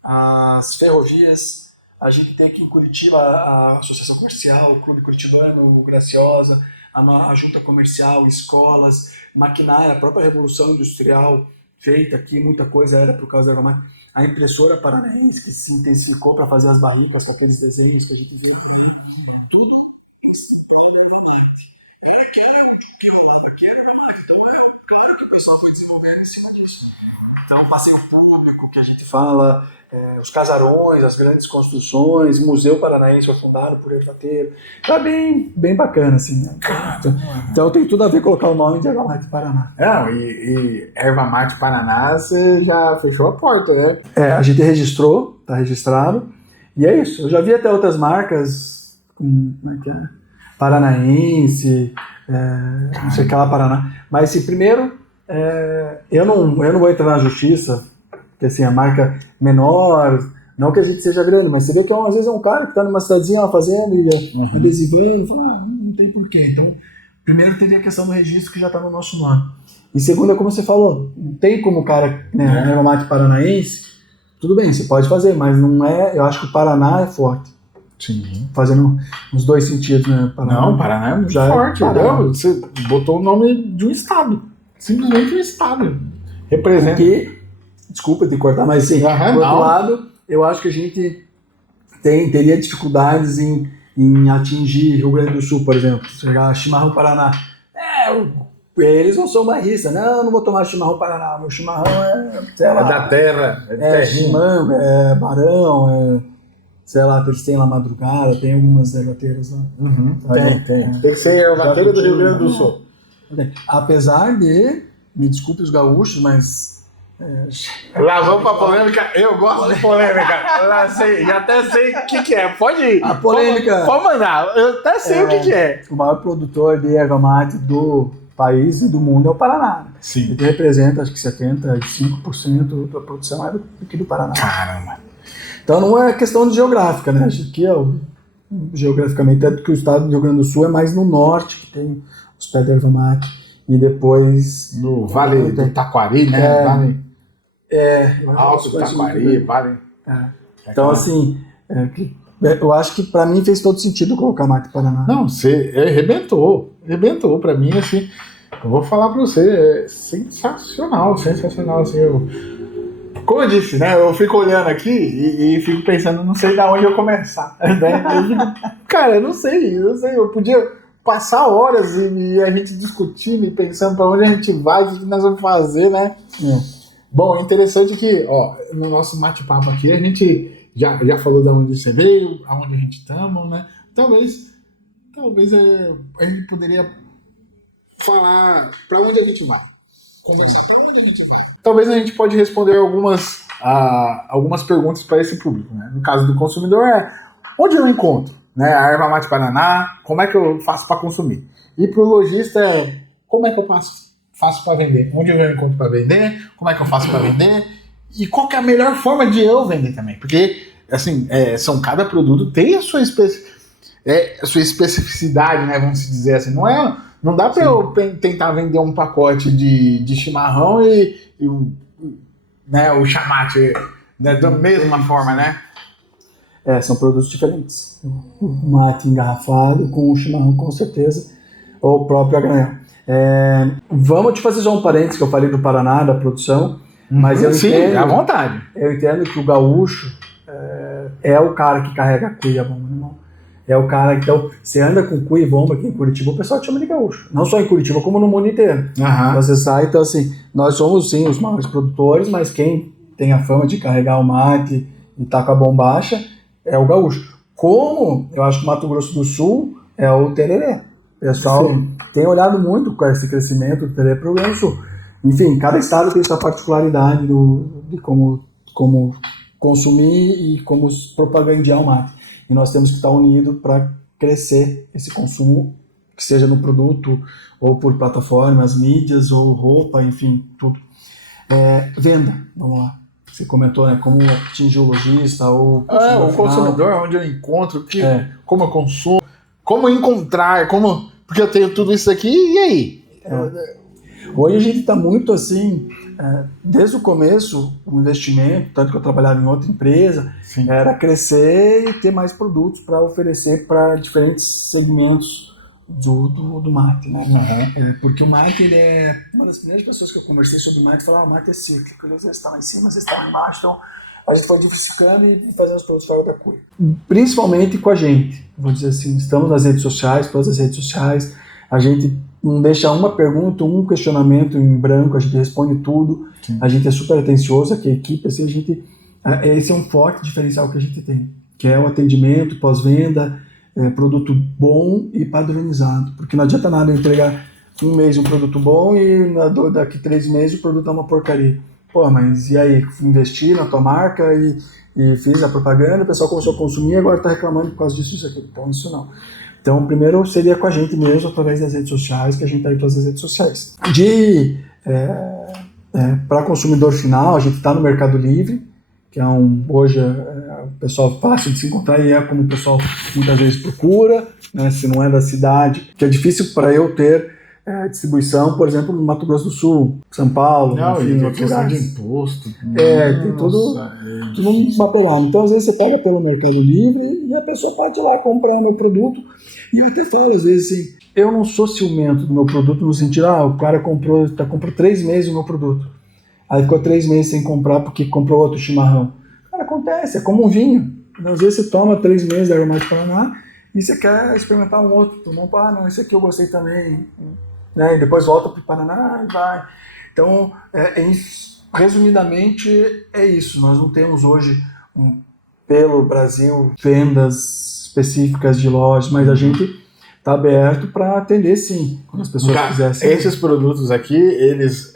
as ferrovias, a gente tem aqui em Curitiba a Associação Comercial, o Clube Curitibano, o Graciosa, a junta comercial, escolas, maquinária, a própria Revolução Industrial feita aqui, muita coisa era por causa da erva mate. A impressora paranaense, que se intensificou para fazer as barricas com aqueles desenhos que a gente viu. Tudo isso. O pessoal foi desenvolvendo em cima disso. Então, passeio público, que a gente fala, os casarões, as grandes construções, Museu Paranaense foi fundado por ervateiro. Tá bem bacana, assim, né? Então tem tudo a ver colocar o nome de Erva Mate Paraná. Não, e Erva Mate Paraná, você já fechou a porta, né? A gente registrou, tá registrado, e é isso. Eu já vi até outras marcas, como é que é? Paranaense, não sei o que lá, Paraná. Mas, assim, primeiro, eu não vou entrar na justiça, porque assim, a marca menor, não que a gente seja grande, mas você vê que às vezes é um cara que está numa cidadezinha lá fazendo e adesivando, e fala, não tem porquê. Então, primeiro teria a questão do registro que já está no nosso nome. E segundo, é como você falou, não tem como o cara, né, Erva Mate Paranaense, tudo bem, você pode fazer, mas não é, eu acho que o Paraná é forte. Sim. Fazendo nos dois sentidos, né? Paraná, o Paraná é muito forte. Você botou o nome de um estado, simplesmente um estado. Representa. Desculpa te cortar, mas sim, por outro lado, eu acho que a gente teria dificuldades em atingir Rio Grande do Sul, por exemplo. Chegar a Chimarrão Paraná. Eles não são bairristas. Não vou tomar Chimarrão Paraná. Meu chimarrão sei lá, da terra. Chimango, Barão, sei lá, eles têm lá Madrugada, tem algumas ervateiras lá. Tem que ser ervateira do Rio Grande do Sul. Apesar de, me desculpe os gaúchos, mas... Lá vamos pra polêmica. Eu gosto de polêmica. Já até sei o que é. Pode ir. A polêmica. Pode mandar. Eu até sei o que é. O maior produtor de erva mate do país e do mundo é o Paraná. Sim. Ele representa, acho que 75% da produção é aqui do Paraná. Caramba. Então não é questão de geográfica, né? Acho que geograficamente é que o estado do Rio Grande do Sul é mais no norte, que tem os pés de erva mate. E depois... No Vale do Taquari, né? Alto do Taquari, Vale. Então, assim, eu acho que para mim fez todo sentido colocar Mate Paraná. Não, você arrebentou para mim, assim, eu vou falar para você, é sensacional, assim, como eu disse, né, eu fico olhando aqui e fico pensando, não sei de onde eu começar, né? Cara, eu não sei, eu podia passar horas e a gente discutindo e pensando para onde a gente vai, o que nós vamos fazer, né? Bom, é interessante que, ó, no nosso bate-papo aqui, a gente já falou de onde você veio, aonde a gente estamos, né? Talvez a gente poderia falar para onde a gente vai. Conversar para onde a gente vai. Talvez a gente pode responder algumas perguntas para esse público, né? No caso do consumidor, onde eu encontro, né, a erva mate Paraná, como é que eu faço para consumir? E para o lojista como é que eu faço para vender? Onde eu encontro para vender? Como é que eu faço para vender? E qual que é a melhor forma de eu vender também? Porque, assim, cada produto tem a sua especificidade, né, vamos dizer assim. Não dá para eu tentar vender um pacote de chimarrão e né, o chamate, né, da mesma forma, né? São produtos diferentes. O mate engarrafado com o chimarrão, com certeza, ou o próprio a granel. Vamos te fazer só um parênteses que eu falei do Paraná, da produção, mas eu entendo, à vontade. Eu entendo que o gaúcho é o cara que carrega a cuia e a bomba, irmão. É o cara, então, você anda com cuia e bomba aqui em Curitiba, o pessoal te chama de gaúcho. Não só em Curitiba, como no mundo inteiro. Você sai, então assim, nós somos sim os maiores produtores, mas quem tem a fama de carregar o mate e tá com a bombacha é o gaúcho. Como eu acho que o Mato Grosso do Sul é o tereré. O pessoal tem olhado muito com esse crescimento do tereré para o Rio Grande do Sul. Enfim, cada estado tem sua particularidade de como consumir e como propagandear o mate. E nós temos que estar unidos para crescer esse consumo, que seja no produto, ou por plataformas, mídias, ou roupa, enfim, tudo. Venda, vamos lá. Você comentou, né, como atingir o lojista, ou o consumidor, onde eu encontro, como eu consumo, como encontrar, porque eu tenho tudo isso aqui, e aí? Hoje a gente está muito assim, desde o começo, o investimento, tanto que eu trabalhava em outra empresa, era crescer e ter mais produtos para oferecer para diferentes segmentos do mate, né? Porque o mate, ele é uma das primeiras pessoas que eu conversei sobre o mate, falaram, o mate é cíclico, ele às vezes está lá em cima, às vezes está lá embaixo, então a gente foi diversificando e fazendo os produtos fora da cuia. Principalmente com a gente, vou dizer assim, estamos nas redes sociais, todas as redes sociais, a gente não deixa uma pergunta, um questionamento em branco, a gente responde tudo. Sim. A gente é super atencioso, aqui a equipe, assim, esse é um forte diferencial que a gente tem, que é o atendimento pós-venda, produto bom e padronizado, porque não adianta nada eu entregar um mês um produto bom e daqui 3 meses o produto é uma porcaria. Pô, mas e aí, investi na tua marca e fiz a propaganda, o pessoal começou a consumir e agora está reclamando por causa disso, isso aqui. Então isso não. Então, primeiro seria com a gente mesmo, através das redes sociais, que a gente está em todas as redes sociais. Para consumidor final, a gente está no Mercado Livre, que hoje o pessoal fácil de se encontrar e como o pessoal muitas vezes procura, né, se não é da cidade, que é difícil para eu ter distribuição, por exemplo, no Mato Grosso do Sul, São Paulo, enfim, a questão de imposto. Tem tudo uma pegada. Então, às vezes, você pega pelo Mercado Livre e a pessoa pode ir lá comprar o meu produto. E eu até falo, às vezes, assim, eu não sou ciumento do meu produto no sentido, o cara comprou 3 meses o meu produto. Aí ficou 3 meses sem comprar porque comprou outro chimarrão. Cara, acontece, é como um vinho. Às vezes você toma 3 meses da Erva Mate Paraná e você quer experimentar um outro. Não, esse aqui eu gostei também. Né? E depois volta para o Paraná e vai. Então, resumidamente, é isso. Nós não temos hoje, pelo Brasil, vendas específicas de lojas, mas a gente está aberto para atender, sim, quando as pessoas quisessem. Esses produtos aqui, eles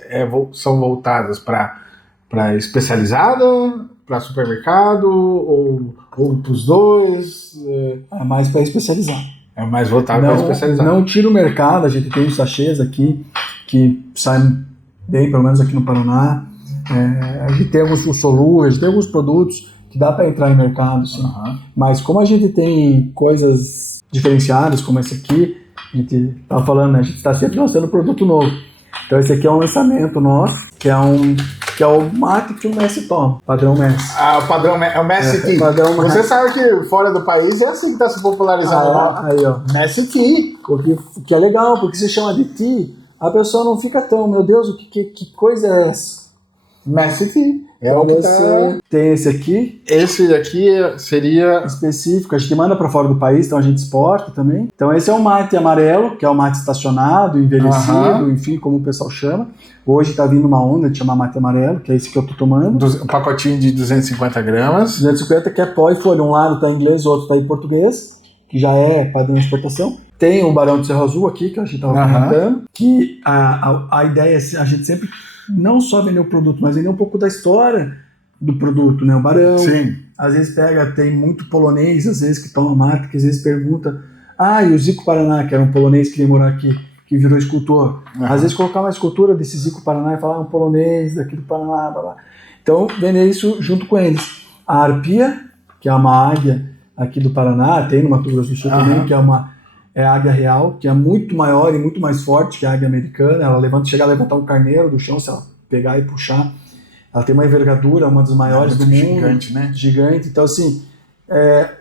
são voltados para especializada, para supermercado, ou para os dois? É mais para especializar. É mais voltado para especializar. Não tira o mercado, a gente tem os sachês aqui, que saem bem, pelo menos aqui no Paraná. A gente tem o Solu, a gente tem alguns produtos que dá para entrar em mercado, sim. Mas como a gente tem coisas diferenciadas, como esse aqui, a gente estava falando, né? A gente está sempre lançando produto novo. Então esse aqui é um lançamento nosso, que é o mate que o Messi toma, padrão Messi. O padrão é o Messi Tea. Você sabe que fora do país é assim que está se popularizando. Aí, ó. Messi Tea. O que é legal, porque se chama de tea, a pessoa não fica tão, meu Deus, que coisa é essa? Massive Tea. Então você tem esse aqui. Esse daqui seria específico, a gente manda para fora do país, então a gente exporta também. Então esse é o mate amarelo, que é o mate estacionado, envelhecido, enfim, como o pessoal chama. Hoje está vindo uma onda de chamar mate amarelo, que é esse que eu tô tomando. Um pacotinho de 250 gramas. 250 que é pó e folha. Um lado está em inglês, o outro está em português, que já é padrão de exportação. Tem o Barão de Cerro Azul aqui, que a gente estava comentando, que a ideia é a gente sempre não só vender o produto, mas vender um pouco da história do produto, né? O Barão. Sim. Às vezes tem muito polonês, às vezes que toma mate, que às vezes pergunta, e o Zico Paraná, que era um polonês que veio morar aqui, que virou escultor. Às vezes colocar uma escultura desse Zico Paraná e falar um polonês daqui do Paraná, blá, blá. Então, vender isso junto com eles. A arpia, que é uma águia aqui do Paraná, tem no Mato Grosso do Sul também, que é a águia real, que é muito maior e muito mais forte que a águia americana. Ela chega a levantar um carneiro do chão, se ela pegar e puxar. Ela tem uma envergadura, uma das maiores do mundo. Gigante, né? Gigante. Então, assim,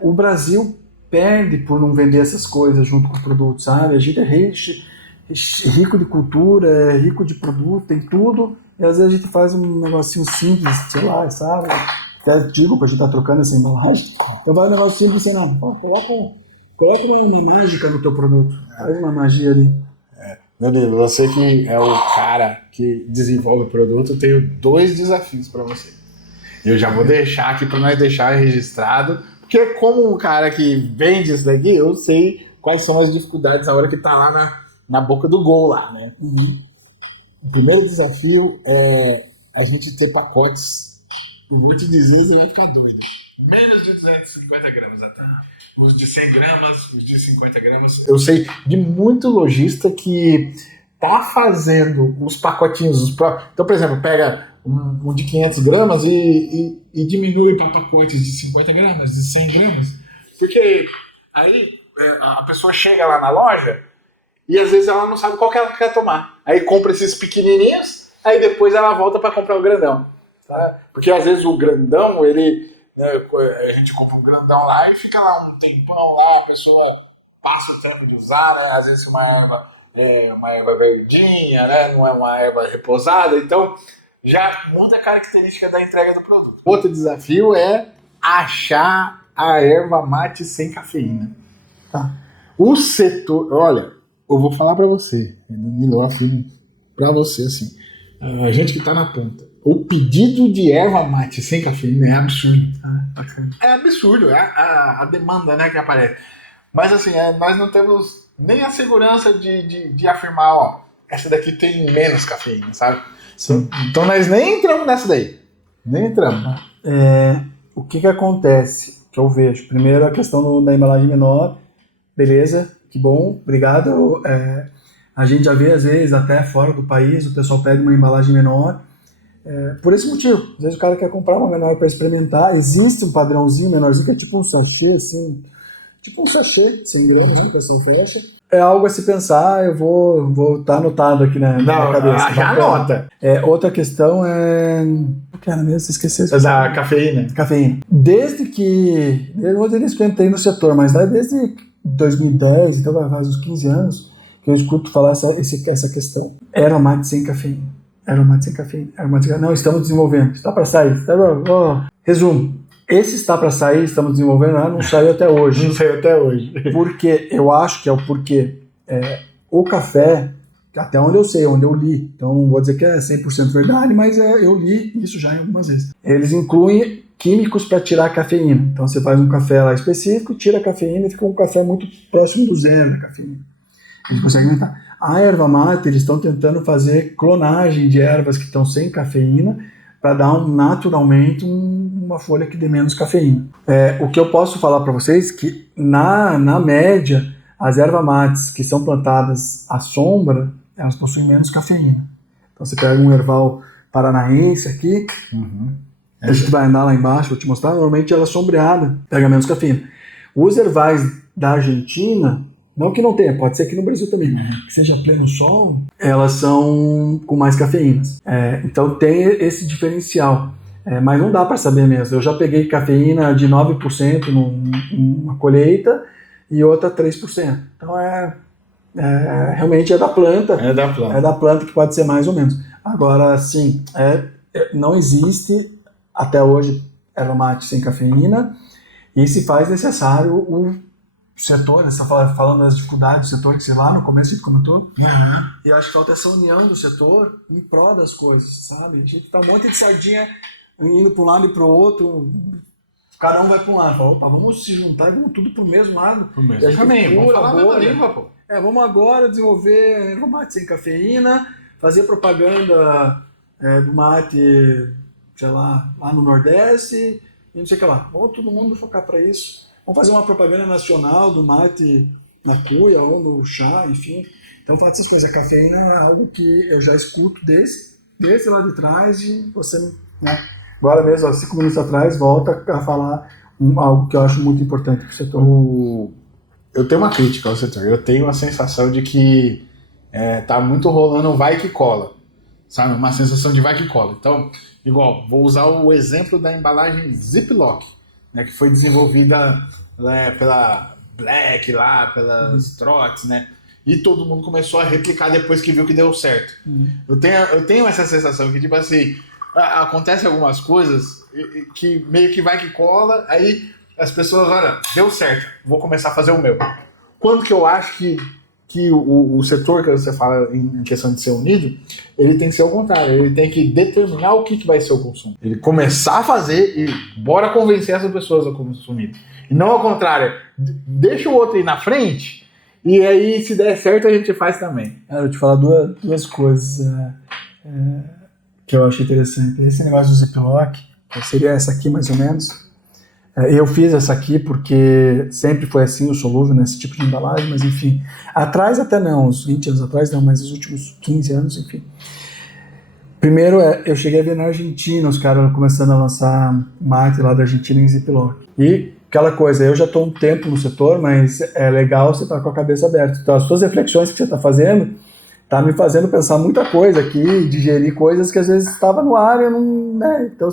o Brasil perde por não vender essas coisas junto com o produto, sabe? A gente é rico de cultura, é rico de produto, tem tudo. E às vezes a gente faz um negocinho simples, sei lá, sabe? Até digo pra gente estar trocando essa embalagem. Então vai um negócio simples, você não. Coloca uma mágica no teu produto. Faz uma magia ali. Danilo, você que é o cara que desenvolve o produto, eu tenho 2 desafios para você. Eu já vou deixar aqui para nós deixar registrado, porque como o cara que vende isso daqui, eu sei quais são as dificuldades na hora que tá lá na boca do gol lá, né? O primeiro desafio é a gente ter pacotes, eu vou te dizer, você vai ficar doido. Menos de 250 gramas, até. Os de 100 gramas, os de 50 gramas. Eu sei de muito lojista que tá fazendo os pacotinhos. Então, por exemplo, pega um de 500 gramas e diminui para pacotes de 50 gramas, de 100 gramas. Porque aí a pessoa chega lá na loja e às vezes ela não sabe qual que ela quer tomar. Aí compra esses pequenininhos, aí depois ela volta para comprar o grandão. Tá? Porque às vezes o grandão, a gente compra um grandão lá e fica lá um tempão lá, a pessoa passa o tempo de usar, né? Às vezes uma erva verdinha, né? Não é uma erva reposada, então já muda a característica da entrega do produto. Outro desafio é achar a erva mate sem cafeína. Tá? O setor, olha, eu vou falar para você, Danilo, afirmo para você assim, a gente que tá na ponta. O pedido de erva mate sem cafeína é absurdo. É absurdo, a demanda, né, que aparece. Mas assim, nós não temos nem a segurança de afirmar, ó, essa daqui tem menos cafeína, sabe? Sim. Então nós nem entramos nessa daí. Nem entramos. O que acontece? Que eu vejo. Primeiro a questão da embalagem menor. Beleza, que bom, obrigado. A gente já vê, às vezes, até fora do país, o pessoal pede uma embalagem menor. Por esse motivo, às vezes o cara quer comprar uma menor para experimentar. Existe um padrãozinho menorzinho que é tipo um sachê, assim, tipo um sachê, 100 gramas, que o pessoal fecha. É algo a se pensar, eu vou estar anotado aqui na cabeça. Já anota. Outra questão o que era mesmo? Você esqueceu. Da cafeína. Cafeína. Desde que eu entrei no setor, mas desde 2010, então vai fazer uns 15 anos, que eu escuto falar essa questão. Erva mate sem cafeína. Aromate sem cafeína. Não, estamos desenvolvendo. Está para sair. Resumo. Esse está para sair, estamos desenvolvendo, não saiu até hoje. Não saiu até hoje. Porque eu acho que é o porquê. O café, até onde eu sei, onde eu li, então não vou dizer que é 100% verdade, mas eu li isso já algumas vezes. Eles incluem químicos para tirar a cafeína. Então você faz um café lá específico, tira a cafeína e fica um café muito próximo do zero da cafeína. Eles conseguem aumentar. A erva mate, eles estão tentando fazer clonagem de ervas que estão sem cafeína para dar naturalmente uma folha que dê menos cafeína. O que eu posso falar para vocês é que, na média, as ervas mates que são plantadas à sombra, elas possuem menos cafeína. Então você pega um erval paranaense aqui, a gente vai andar lá embaixo, vou te mostrar, normalmente ela é sombreada, pega menos cafeína. Os ervais da Argentina, não que não tenha, pode ser aqui no Brasil também, que seja pleno sol, elas são com mais cafeínas. Então tem esse diferencial, mas não dá para saber mesmo. Eu já peguei cafeína de 9% numa colheita e outra 3%. Então realmente é da planta. É da planta. É da planta que pode ser mais ou menos. Agora, sim, não existe, até hoje, erva mate sem cafeína, e se faz necessário o setor, você está falando das dificuldades do setor, que sei lá, no começo a gente comentou, e eu acho que falta essa união do setor em prol das coisas, sabe? A gente tá um monte de sardinha indo para um lado e para o outro, cada um vai para um lado, fala, opa, vamos se juntar e vamos tudo para o mesmo lado. Pro mesmo caminho, vamos falar a mesma língua, pô. Vamos agora desenvolver erva mate sem cafeína, fazer propaganda do mate, sei lá no Nordeste, e não sei o que lá. Vamos todo mundo focar para isso. Vamos fazer uma propaganda nacional do mate na cuia ou no chá, enfim. Então, faço essas coisas. A cafeína é algo que eu já escuto desse lado de trás e você, né? Agora mesmo, há 5 minutos atrás, volta a falar algo que eu acho muito importante para o setor. Eu tenho uma crítica ao setor. Eu tenho a sensação de que tá muito rolando vai que cola. Sabe? Uma sensação de vai que cola. Então, igual, vou usar o exemplo da embalagem Ziploc, né, que foi desenvolvida pela Black lá, pelas Trots, né? E todo mundo começou a replicar depois que viu que deu certo. Eu tenho essa sensação que, tipo assim, acontece algumas coisas que meio que vai que cola, aí as pessoas, olha, deu certo, vou começar a fazer o meu. Quando que eu acho que o setor que você fala em questão de ser unido, ele tem que ser o contrário, ele tem que determinar o que vai ser o consumo. Ele começar a fazer e bora convencer essas pessoas a consumir. E não ao contrário, deixa o outro ir na frente e aí se der certo a gente faz também. Eu vou te falar duas coisas que eu achei interessante. Esse negócio do Ziploc, seria essa aqui mais ou menos. Eu fiz essa aqui porque sempre foi assim o solúvel nesse tipo de embalagem, mas enfim, atrás até não, uns 20 anos atrás não, mas os últimos 15 anos, enfim. Primeiro, eu cheguei a ver na Argentina os caras começando a lançar mate lá da Argentina em Ziploc. E aquela coisa, eu já estou um tempo no setor, mas é legal você estar com a cabeça aberta. Então as suas reflexões que você está fazendo tá me fazendo pensar muita coisa aqui, digerir coisas que às vezes estava no ar e eu não... Né? Então,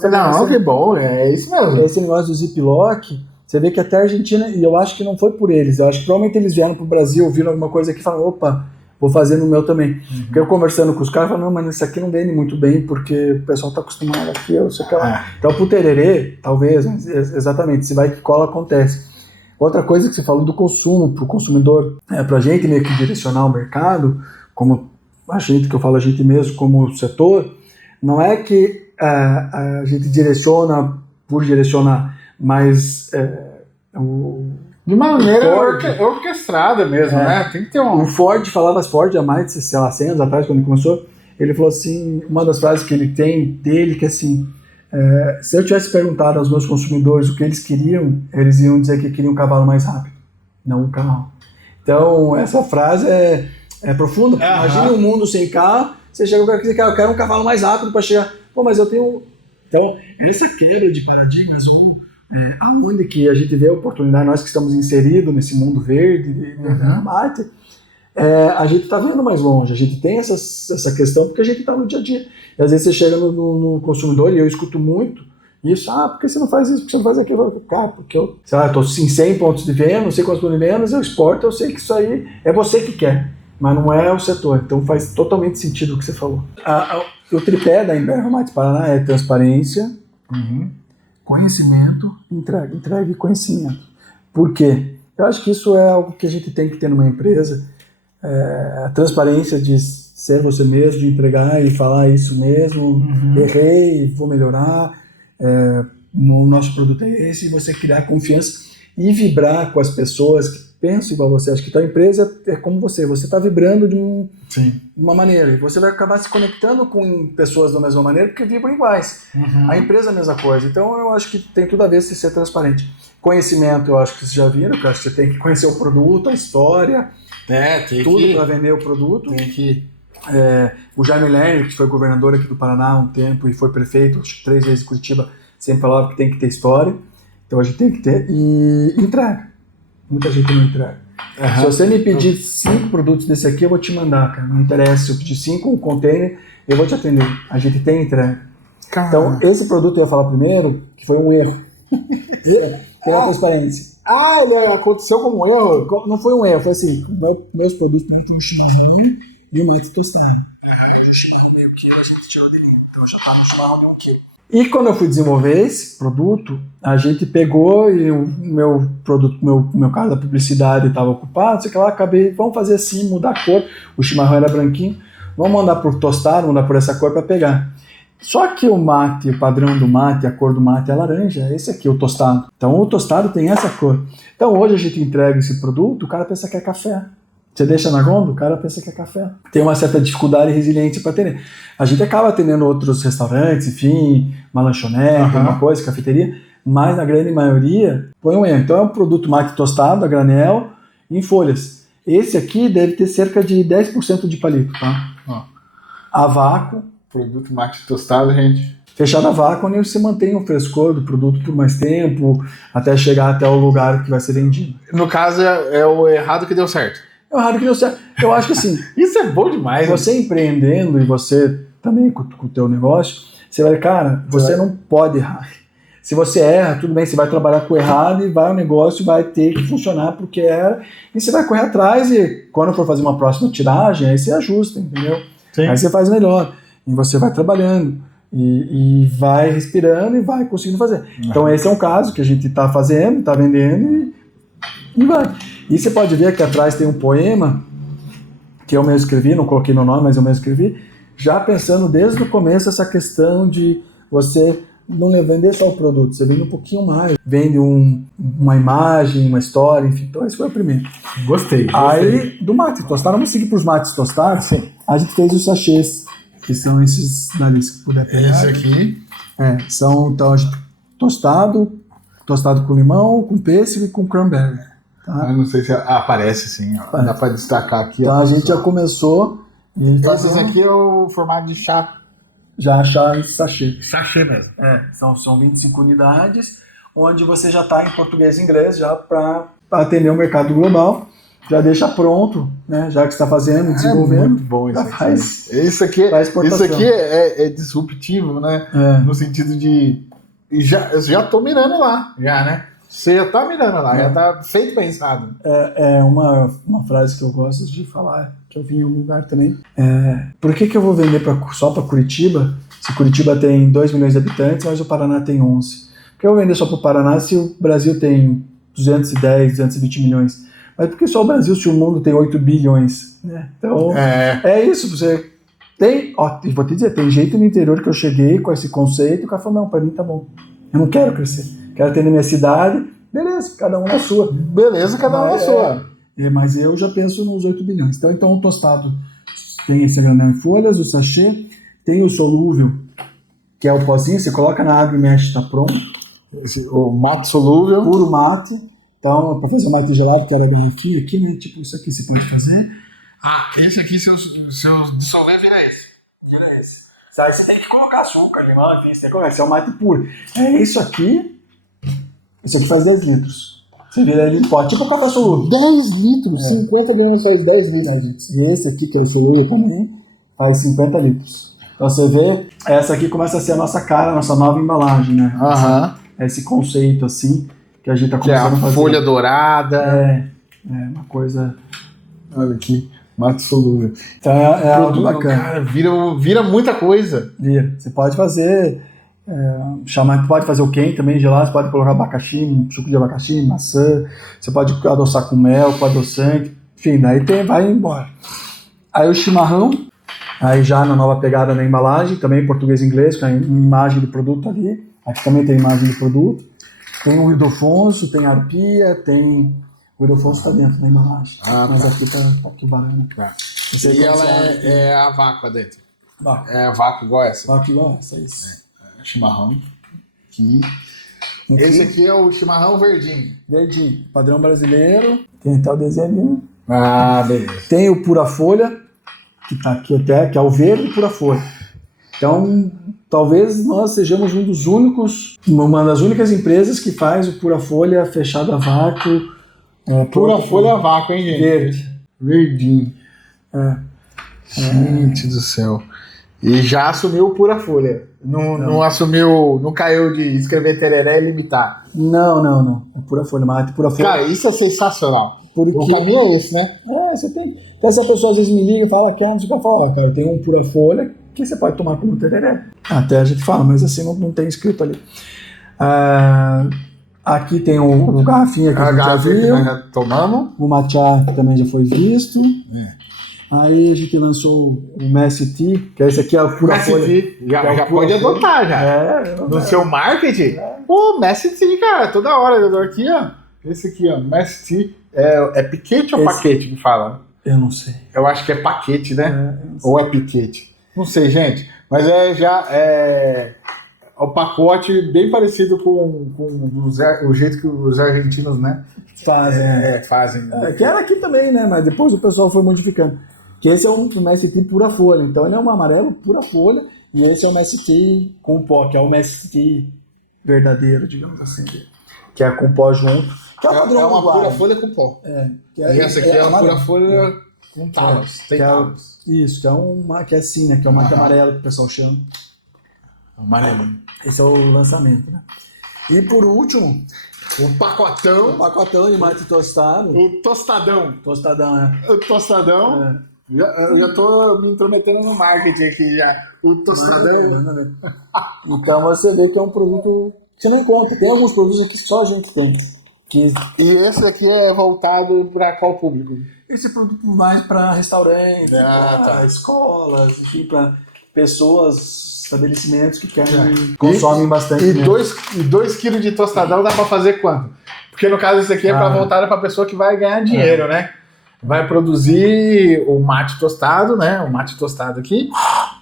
que bom, é isso mesmo. Esse negócio do Ziploc, você vê que até a Argentina, e eu acho que não foi por eles, eu acho que provavelmente eles vieram pro Brasil, viram alguma coisa aqui e falaram, opa, vou fazer no meu também. Porque eu conversando com os caras, falaram, não, mas isso aqui não vende muito bem, porque o pessoal tá acostumado aqui, eu sei que lá. Então, pro tererê, talvez, exatamente, se vai que cola, acontece. Outra coisa que você falou do consumo, pro consumidor, pra gente meio que direcionar o mercado, como a gente, que eu falo a gente mesmo, como setor, não é que a gente direciona por direcionar, mas de maneira orquestrada mesmo, né? Tem que ter um... O Ford falava, Ford há mais de, sei lá, 100 anos atrás, quando ele começou, ele falou assim, uma das frases que ele tem dele, que assim, se eu tivesse perguntado aos meus consumidores o que eles queriam, eles iam dizer que queriam um cavalo mais rápido, não um carro. Então, essa frase é profunda, porque imagina um mundo sem carro, você chega com o cara que diz, eu quero um cavalo mais rápido para chegar, pô, mas eu tenho... Então, essa quebra de paradigmas, aonde que a gente vê a oportunidade, nós que estamos inseridos nesse mundo verde, da mate, a gente está vendo mais longe, a gente tem essa questão porque a gente está no dia a dia. E às vezes você chega no consumidor, e eu escuto muito isso, por que você não faz isso, por que você não faz aquilo? Cara, porque eu, sei lá, estou em 100 pontos de venda, não sei quantos pontos de vendas, eu exporto, eu sei que isso aí é você que quer, mas não é o setor, então faz totalmente sentido o que você falou. O tripé da Ember Mate Paraná é transparência, conhecimento, entrega e conhecimento. Por quê? Eu acho que isso é algo que a gente tem que ter numa empresa, a transparência de ser você mesmo, de entregar e falar isso mesmo, errei, vou melhorar, o nosso produto é esse, e você criar confiança e vibrar com as pessoas que pensam igual você. Acho que a tua empresa é como você está vibrando de uma maneira, e você vai acabar se conectando com pessoas da mesma maneira porque vibram iguais. A empresa é a mesma coisa, então eu acho que tem tudo a ver se ser transparente. Conhecimento, eu acho que vocês já viram, que eu acho que você tem que conhecer o produto, a história, tem tudo para vender o produto. Tem que... O Jaime Lerner, que foi governador aqui do Paraná há um tempo e foi prefeito, acho que 3 vezes em Curitiba, sempre falava que tem que ter história, então a gente tem que ter, e entrega. Muita gente não entrega. Se você me pedir 5 produtos desse aqui, eu vou te mandar, cara. Não interessa. Se eu pedir 5, um container, eu vou te atender. A gente tem entrega. Então, esse produto eu ia falar primeiro, que foi um erro. Que é a transparência. Ele aconteceu como um erro? Não foi um erro, foi assim, meus produtos não tinham chimarrão e o mate tostado. O chimarrão meio quilo, a gente tirou de linha. Então já tá no chimarrão de 1 quilo. E quando eu fui desenvolver esse produto, a gente pegou e o meu produto, meu cara da publicidade estava ocupado, sei lá, acabei, vamos fazer assim, mudar a cor, o chimarrão era branquinho, vamos mandar por tostado, mandar por essa cor para pegar. Só que o mate, o padrão do mate, a cor do mate é laranja, esse aqui é o tostado. Então o tostado tem essa cor. Então hoje a gente entrega esse produto, o cara pensa que é café. Você deixa na gôndola, o cara pensa que é café. Tem uma certa dificuldade e resiliência para atender. A gente acaba atendendo outros restaurantes, enfim, uma lanchonete, uma coisa, cafeteria, mas na grande maioria põe um erro. Então é um produto mate tostado, a granel, em folhas. Esse aqui deve ter cerca de 10% de palito, tá? A vácuo. Produto mate tostado, gente. Fechado a vácuo, onde você mantém o frescor do produto por mais tempo, até chegar até o lugar que vai ser vendido. No caso, é o errado que deu certo. É o errado que deu certo. Eu acho que assim... Isso é bom demais. Você empreendendo e você também com o teu negócio, você vai, cara, você não pode errar. Se você erra, tudo bem, você vai trabalhar com o errado e o negócio vai ter que funcionar porque era, e você vai correr atrás e quando for fazer uma próxima tiragem, aí você ajusta, entendeu? Sim. Aí você faz melhor. E você vai trabalhando e vai respirando e vai conseguindo fazer. Então esse é um caso que a gente está fazendo, está vendendo e vai. E você pode ver que atrás tem um poema que eu mesmo escrevi, não coloquei no nome, mas eu mesmo escrevi, já pensando desde o começo essa questão de você não vender só o produto, você vende um pouquinho mais, vende uma imagem, uma história, enfim. Então esse foi o primeiro. Gostei. Aí do mate tostado, vamos seguir para os mates tostados. Sim. A gente fez os sachês, que são esses dali, se puder pegar. Esse aqui. São então tostado com limão, com pêssego e com cranberry. Tá? Eu não sei se aparece sim, ó. Dá para destacar aqui. Então a gente já começou. Esse aqui é o formato de chá. Já chá e sachê. Sachê mesmo. São 25 unidades, onde você já está em português e inglês já para atender o mercado global. Já deixa pronto, né? Já que está fazendo, desenvolvendo. É muito bom isso aqui. Isso aqui é disruptivo, né? No sentido de... Já tô mirando lá, já, né? Você já tá mirando lá, já tá feito pensado. É uma frase que eu gosto de falar, que eu vi em algum lugar também. Por que eu vou vender só para Curitiba, se Curitiba tem 2 milhões de habitantes, mas o Paraná tem 11? Por que eu vou vender só para o Paraná se o Brasil tem 210, 220 milhões? Mas por que só o Brasil se o mundo tem 8 bilhões? Né? Então, é isso. Você tem... vou te dizer, tem jeito no interior que eu cheguei com esse conceito e o cara falou, não, para mim tá bom. Eu não quero crescer. Quero atender minha cidade. Beleza, cada um na sua. Beleza, cada um na sua. Mas eu já penso nos 8 bilhões. Então o tostado tem esse granel em folhas, o sachê, tem o solúvel, que é o pozinho, você coloca na água e mexe, tá pronto. O mate solúvel. Puro mate. Então, para fazer mate gelado, que era a garrafinha aqui, né? Tipo, isso aqui você pode fazer. Esse aqui, se eu dissolver, vira esse. Aí você tem que colocar açúcar, limão, enfim, você tem que colocar. Esse é o mate puro. Isso aqui faz 10 litros. Você vira ele em pote, tipo o café solúvel. 10 litros? 50 gramas faz 10 litros. E esse aqui, que é o solúvel também, faz 50 litros. Então você vê, essa aqui começa a ser a nossa cara, a nossa nova embalagem, né? Esse conceito assim, que a gente tá começando a fazer. Folha dourada. Uma coisa... Olha aqui. Mate solúvel. Então é algo bacana. Cara, vira muita coisa. Você pode fazer... pode fazer o quente também, gelado. Você pode colocar abacaxi, suco de abacaxi, maçã. Você pode adoçar com mel, com adoçante. Enfim, daí vai embora. Aí o chimarrão. Aí já na nova pegada na embalagem. Também em português e inglês, com a imagem do produto ali. Aqui também tem imagem do produto. Tem o Ildefonso, tem a arpia, tem... O Ildefonso está dentro da embalagem. Mas aqui tá aqui o barano. E ela é a vácuo dentro? É a vácuo igual essa? Vácuo igual essa, isso. Chimarrão. Aqui. Esse aqui é o chimarrão verdinho. Verdinho. Padrão brasileiro. Tem até o desenho. Beleza. Tem o pura folha, que tá aqui até, que é o verde pura folha. Então, talvez nós sejamos uma das únicas empresas que faz o pura folha fechado a vácuo. Pura folha a vácuo, hein, gente? Verde. Verdinho. Gente do céu. E já assumiu o pura folha. Não assumiu, não caiu de escrever tereré e limitar. Não. O pura folha, mate pura folha. Cara, isso é sensacional. Porque... O caminho é esse, né? Você tem. Então essa pessoa às vezes me liga e fala que não sei o que eu falo, cara, tem um pura folha que você pode tomar como tereré. Até a gente fala, mas assim não tem escrito ali. Aqui tem o garrafinha que a gente já viu. Que nós já tomamos. O matcha que também já foi visto. Aí a gente lançou o Messi Tea, que esse aqui é o pura folha. Já pode adotar já. No seu marketing. O Messi Tea, cara, toda hora eu dou aqui, ó. Esse aqui, ó, Messi Tea. É piquete ou paquete que fala? Eu não sei. Eu acho que é paquete, né? Ou é piquete. Não sei, gente. Mas é o pacote bem parecido com o jeito que os argentinos, né? Fazem. Que era aqui também, né? Mas depois o pessoal foi modificando. Que esse é um Messi Tea pura folha. Então ele é um amarelo pura folha. E esse é o Messi Tea com pó, que é o Messi Tea verdadeiro, digamos assim. Que é com pó junto. Que é uma pura folha com pó. E essa aqui é uma pura folha com talas. Tem talas. Isso, que é assim, né? Que é o mate amarelo que o pessoal chama. Amarelo. Esse é o lançamento, né? E por último, o pacotão de mate tostado. O tostadão. Tostadão, né? O tostadão. Eu já tô me intrometendo no marketing aqui já. O tostadão. Então você vê que é um produto que você não encontra. Tem alguns produtos aqui que só a gente tem. E esse aqui é voltado para qual público? Esse produto mais para restaurantes, para escolas, enfim, para pessoas, estabelecimentos que consomem bastante. E 2 quilos de tostadão dá para fazer quanto? Porque no caso esse aqui é para voltar para pessoa que vai ganhar dinheiro, né? Vai produzir o mate tostado, né? O mate tostado aqui,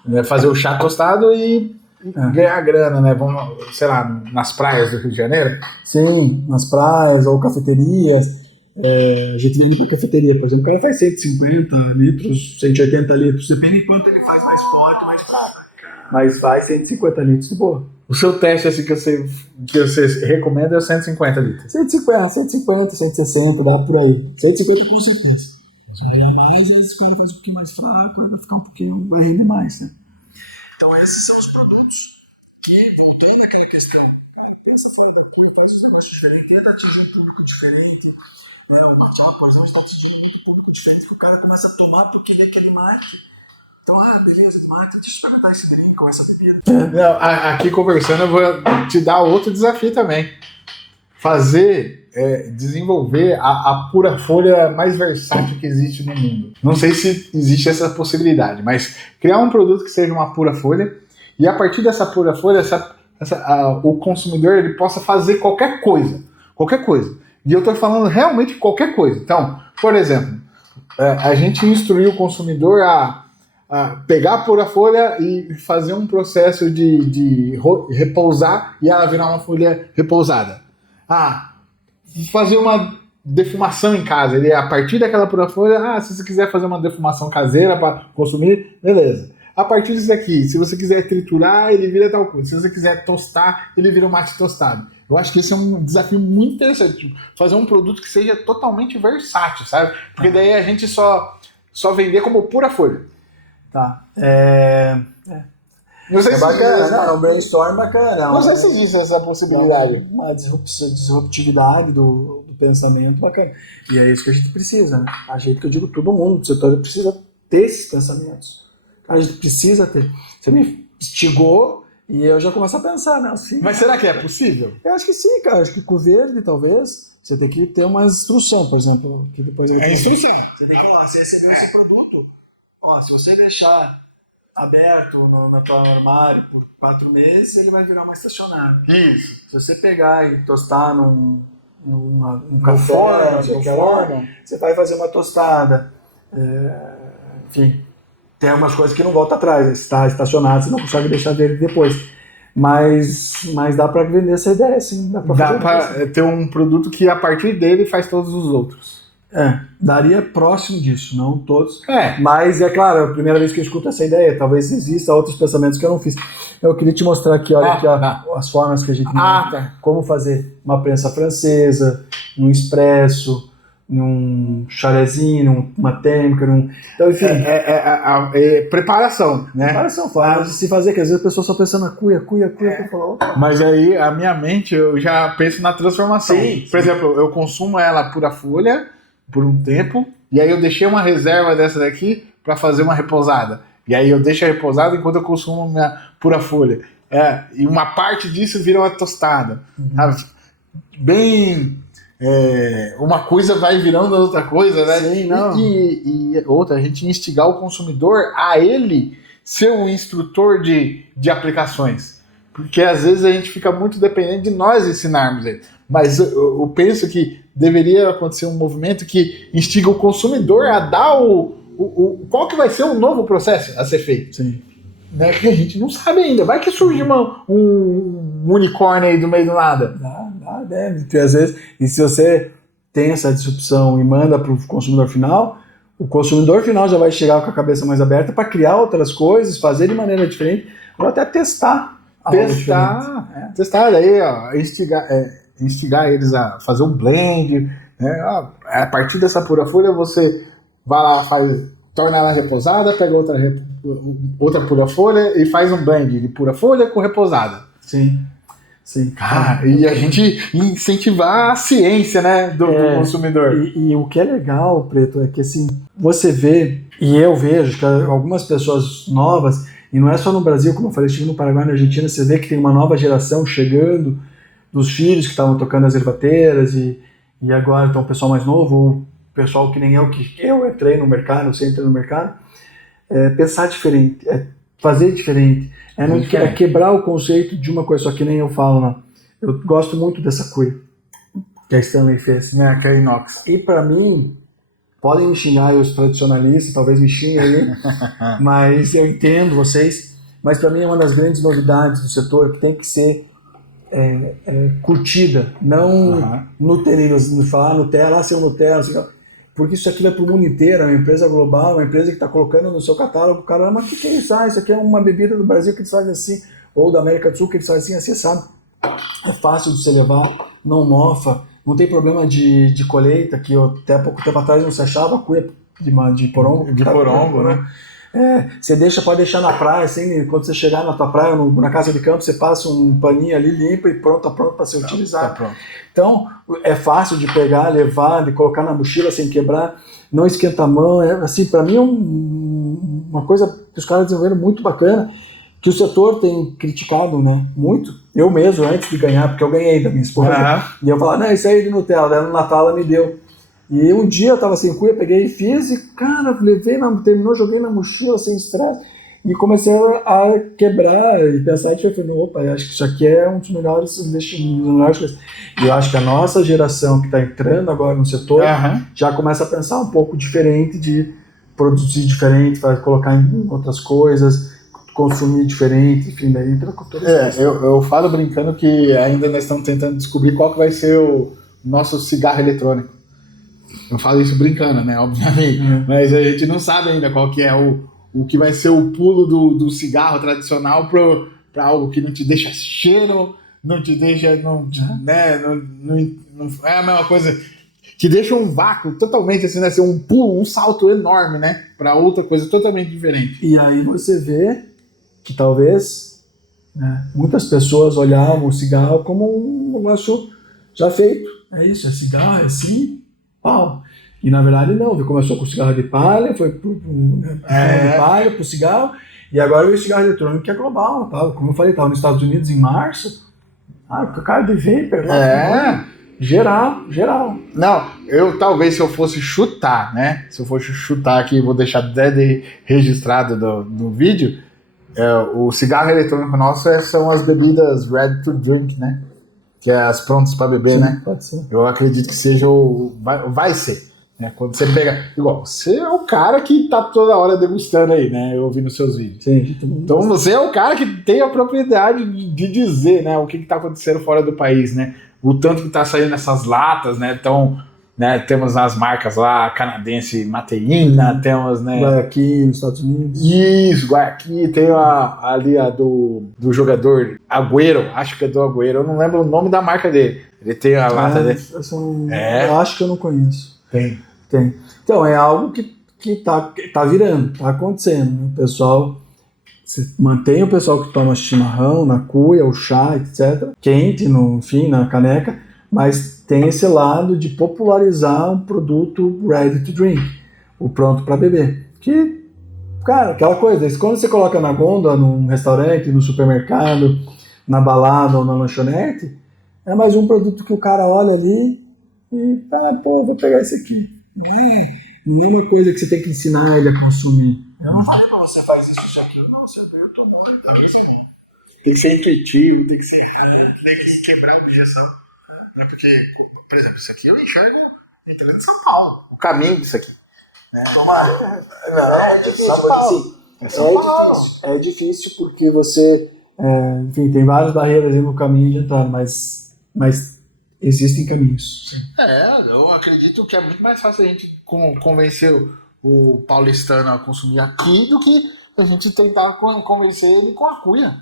vai fazer o chá tostado e ganhar grana, né? Vamos, sei lá, nas praias do Rio de Janeiro? Sim, nas praias ou cafeterias. A gente vende para cafeteria, por exemplo, o cara faz 150 litros, 180 litros, depende de quanto ele faz mais forte, mais fraco. Mas faz 150 litros de boa. O seu teste assim, que você recomenda é 150 litros? 150, 160, dá por aí. 150 com certeza. Mas vai lá mais, aí você faz um pouquinho mais fraco, vai ficar um pouquinho, vai render mais, né? Então esses são os produtos que, voltando àquela questão, pensa fora da curva, faz os negócios diferentes, tenta atingir um público diferente. O matcha, por exemplo, está atingindo um público diferente que o cara começa a tomar porque ele quer mate. Então, beleza, mate, deixa eu experimentar esse drink com essa bebida. Aqui conversando, eu vou te dar outro desafio também. Desenvolver a pura folha mais versátil que existe no mundo. Não sei se existe essa possibilidade, mas criar um produto que seja uma pura folha e a partir dessa pura folha, o consumidor ele possa fazer qualquer coisa. E eu estou falando realmente qualquer coisa. Então, por exemplo, a gente instruiu o consumidor a pegar a pura folha e fazer um processo de repousar e ela virar uma folha repousada. Fazer uma defumação em casa. Ele, a partir daquela pura folha, se você quiser fazer uma defumação caseira para consumir, beleza. A partir disso aqui, se você quiser triturar, ele vira tal coisa. Se você quiser tostar, ele vira um mate tostado. Eu acho que esse é um desafio muito interessante. Tipo, fazer um produto que seja totalmente versátil, sabe? Porque daí a gente só vender como pura folha. Tá. Não sei se bacana, é um brainstorm bacana. Não sei se existe essa possibilidade. Uma disruptividade do pensamento bacana. E é isso que a gente precisa, né? A gente, que eu digo, todo mundo do setor precisa ter esses pensamentos. A gente precisa ter. Você me instigou e eu já começo a pensar, né? Assim, mas será que é possível? Eu acho que sim, cara. Acho que com o verde, talvez, você tem que ter uma instrução, por exemplo. Que depois eu instrução. Você tem que falar, você recebeu esse produto, se você deixar aberto no teu armário por 4 meses, ele vai virar uma estacionária. Isso. Se você pegar e tostar num café, você vai fazer uma tostada. Enfim, tem algumas coisas que não voltam atrás. Está estacionado, você não consegue deixar dele depois. Mas dá para vender essa ideia, sim. Dá para ter um produto que a partir dele faz todos os outros. Daria próximo disso, não todos. Mas é claro, é a primeira vez que eu escuto essa ideia. Talvez exista outros pensamentos que eu não fiz. Eu queria te mostrar aqui, olha aqui, as formas que a gente como fazer uma prensa francesa, um expresso, num chalezinho, numa térmica, então, enfim. Preparação, né? Preparação, forma de se fazer, que às vezes a pessoa só pensa na cuia, mas aí a minha mente, eu já penso na transformação. Sim. Por exemplo, eu consumo ela pura folha por um tempo, e aí eu deixei uma reserva dessa daqui para fazer uma repousada. E aí eu deixo repousado enquanto eu consumo minha pura folha. E uma parte disso vira uma tostada. Bem... uma coisa vai virando outra coisa, né? Sim, não. E outra, a gente instigar o consumidor a ele ser um instrutor de aplicações. Porque às vezes a gente fica muito dependente de nós ensinarmos ele. Mas eu penso que deveria acontecer um movimento que instiga o consumidor a dar qual que vai ser o novo processo a ser feito. Sim. Né? Que a gente não sabe ainda. Vai que surge um unicórnio aí do meio do nada. Deve. Às vezes, e se você tem essa disrupção e manda para o consumidor final, o consumidor final já vai chegar com a cabeça mais aberta para criar outras coisas, fazer de maneira diferente, ou até testar. Testar daí, ó, instigar eles a fazer um blend. Né? A partir dessa pura folha, você vai lá, torna ela repousada, pega outra pura folha e faz um blend de pura folha com repousada. Sim. Cara, e a gente incentivar a ciência, né, do consumidor. E o que é legal, Preto, é que assim, você vê, e eu vejo que algumas pessoas novas, e não é só no Brasil, como eu falei, estive no Paraguai e na Argentina, você vê que tem uma nova geração chegando, dos filhos que estavam tocando as ervateiras, e agora então o pessoal mais novo, ou o pessoal que nem eu, que eu entrei no mercado, você entra no mercado, pensar diferente, fazer diferente, não quebrar o conceito de uma coisa, só que nem eu falo, não. Eu gosto muito dessa cuia que a Stanley fez, né, que é inox. E para mim, podem me xingar os tradicionalistas, talvez me xinguem aí, mas eu entendo vocês, mas para mim é uma das grandes novidades do setor que tem que ser curtida, não falar Nutella, ser um Nutella, porque isso aqui vai para o mundo inteiro, é uma empresa global, uma empresa que está colocando no seu catálogo, cara, mas o que é isso? Isso aqui é uma bebida do Brasil que eles fazem assim, ou da América do Sul que eles fazem assim, sabe? É fácil de você levar, não mofa, não tem problema de colheita, que até pouco tempo atrás não se achava cuia de porongo. De porongo, né? Você pode deixar na praia, assim, quando você chegar na tua praia, na casa de campo, você passa um paninho ali, limpa e pronto para ser utilizado. Pronto. Então, é fácil de pegar, levar, de colocar na mochila sem quebrar, não esquenta a mão. Assim, para mim é uma coisa que os caras desenvolveram muito bacana, que o setor tem criticado, né, muito. Eu mesmo, antes de ganhar, porque eu ganhei da minha esposa, e eu falava, não, isso aí é de Nutella, daí no Natal ela me deu. E um dia eu tava sem cuia, peguei e fiz, e cara, terminou, joguei na mochila sem estresse, e comecei a quebrar e pensar, e falei, opa, eu acho que isso aqui é um dos melhores investimentos. E eu acho que a nossa geração que está entrando agora no setor já começa a pensar um pouco diferente, de produzir diferente, colocar em outras coisas, consumir diferente, enfim, daí entra com todas as eu falo brincando que ainda nós estamos tentando descobrir qual que vai ser o nosso cigarro eletrônico. Eu falo isso brincando, né, obviamente, mas a gente não sabe ainda qual que é o que vai ser o pulo do cigarro tradicional para algo que não te deixa cheiro, não te deixa, não é a mesma coisa, que deixa um vácuo totalmente assim, né, ser um pulo, um salto enorme, né, para outra coisa totalmente diferente. E aí você vê que talvez, né, muitas pessoas olhavam o cigarro como um negócio já feito. É isso, é cigarro, é assim, pau. E na verdade não, começou com cigarro de palha, foi pro cigarro, e agora o cigarro eletrônico que é global, tá? Como eu falei, estava nos Estados Unidos em março, o cara de vapor lá, geral. Não, se eu fosse chutar, né? Se eu fosse chutar aqui, vou deixar até registrado no vídeo, o cigarro eletrônico nosso são as bebidas ready to drink, né? Que é as prontas para beber. Sim, né? Pode ser. Eu acredito que seja vai ser. Né? Quando você pega. Igual, você é o cara que tá toda hora degustando aí, né? Eu ouvi nos seus vídeos. Sim. Então você é o cara que tem a propriedade de dizer, né, o que tá acontecendo fora do país, né? O tanto que tá saindo nessas latas, né? Então, né, temos as marcas lá, canadense Mateína, temos, né? Guayaquil, nos Estados Unidos. Isso, Guayaquil, tem ali a do jogador Agüero, acho que é do Agüero, eu não lembro o nome da marca dele. Ele tem a lata dele. Eu acho que eu não conheço. Tem. Então, é algo que tá virando, tá acontecendo. Né? O pessoal, você mantém o pessoal que toma chimarrão, na cuia, o chá, etc. Quente, enfim, na caneca, mas tem esse lado de popularizar um produto ready to drink, o pronto para beber. Que Cara, aquela coisa, quando você coloca na gôndola, num restaurante, no supermercado, na balada ou na lanchonete, é mais um produto que o cara olha ali e vou pegar esse aqui. Não é uma coisa que você tem que ensinar ele a consumir. Eu não falei pra você faz isso, aquilo. Não, você veio, eu tô bom, isso é bom. Tem que ser intuitivo, tem que quebrar a objeção. Né? Porque, por exemplo, isso aqui eu enxergo entrando em São Paulo. O caminho disso aqui. É difícil, é difícil porque você, enfim, tem várias barreiras aí no caminho de entrar, mas existem caminhos. Eu acredito que é muito mais fácil a gente convencer o paulistano a consumir aqui do que a gente tentar convencer ele com a cuia.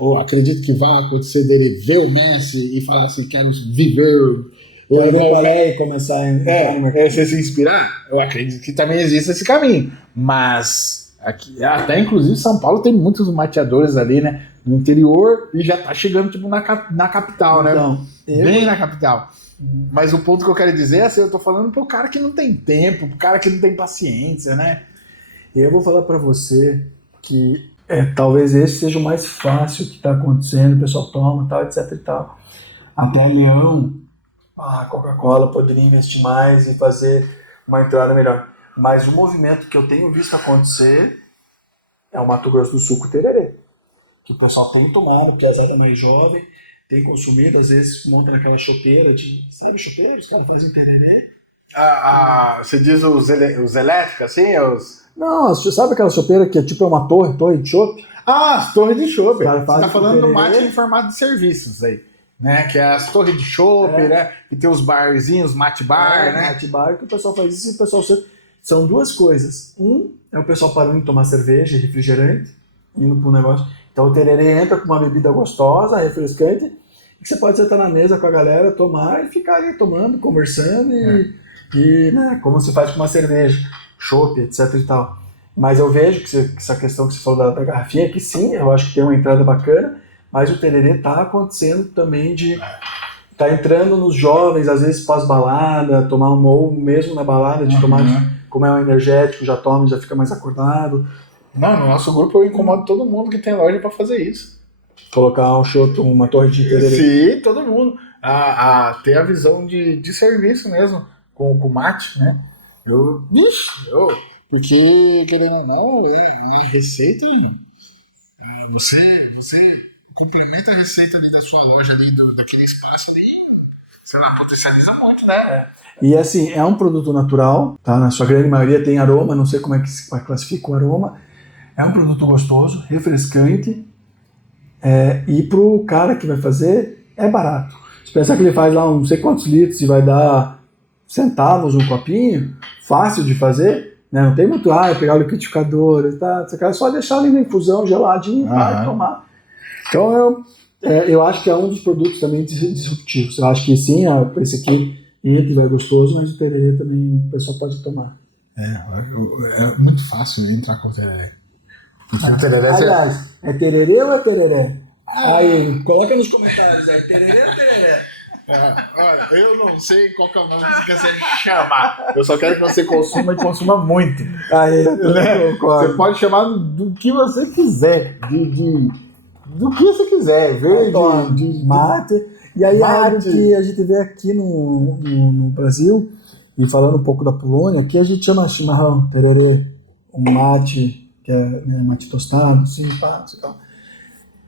Eu acredito que vai acontecer dele ver o Messi e falar assim, quero viver... Quero ver qual é e começar a entrar no mercado. Você se inspirar? Eu acredito que também existe esse caminho. Mas, aqui, até inclusive São Paulo tem muitos mateadores ali, né? No interior e já tá chegando tipo na capital, né? Então, bem na capital. Mas o ponto que eu quero dizer é assim, eu tô falando pro cara que não tem tempo, pro cara que não tem paciência, né? Eu vou falar pra você que talvez esse seja o mais fácil que tá acontecendo, o pessoal toma, tal, etc e tal. Até Leão, a Coca-Cola poderia investir mais e fazer uma entrada melhor. Mas o movimento que eu tenho visto acontecer é o Mato Grosso do Sul com o tererê. Que o pessoal tem tomado, porque a pesada mais jovem tem consumido, às vezes monta naquela chopeira sabe chopeira? Os caras fazem tererê. Você diz os elétricos, assim? Não, sabe aquela chopeira que é tipo uma torre de chope? As torres de chope. Você tá falando do tererê. mate em formato de serviços aí. Né, que é as torres de chopp, né, que tem os barzinhos, mate bar, né? Mate bar, que o pessoal faz isso e o pessoal... São duas coisas. É o pessoal parando de tomar cerveja, refrigerante, indo pro negócio. Então o tererê entra com uma bebida gostosa, refrescante, que você pode sentar na mesa com a galera, tomar e ficar ali tomando, conversando e né, como se faz com uma cerveja, chopp, etc e tal. Mas eu vejo que essa questão que você falou da garrafinha, que sim, eu acho que tem uma entrada bacana, mas o tererê tá acontecendo também tá entrando nos jovens, às vezes pós-balada, tomar ou mesmo na balada, de tomar, como é um energético, já toma, já fica mais acordado. Não, no nosso grupo eu incomodo todo mundo que tem loja para fazer isso. Colocar um chopp, uma torre de tererê. Sim, todo mundo. Ter a visão de serviço mesmo, com mate, né? Porque, querendo ou não, é receita. Você complementa a receita ali da sua loja, ali daquele espaço ali, sei lá, potencializa muito, né? E assim, é um produto natural, tá? Na sua grande maioria tem aroma, não sei como é que se classifica o aroma. É um produto gostoso, refrescante, e pro cara que vai fazer, é barato. Se pensar que ele faz lá não sei quantos litros e vai dar centavos um copinho, fácil de fazer, né? Não tem muito, pegar o liquidificador e tal, é só deixar ali na infusão geladinho e tomar. Então eu acho que é um dos produtos também disruptivos. Eu acho que sim, esse aqui entra e vai gostoso, mas o tererê também o pessoal pode tomar. É muito fácil entrar com o tererê. Aliás, é tererê ou é tereré? Aí, coloca nos comentários aí, tererê ou tereré? Olha, eu não sei qual que é o nome que você quer se chamar. Eu só quero que você consuma e consuma muito. Aí, você pode chamar do que você quiser. Do que você quiser. Verde, de mate. E aí algo que a gente vê aqui no Brasil, e falando um pouco da Polônia, aqui a gente chama chimarrão, tererê, um mate, que é mate tostado, assim, pá, e tal.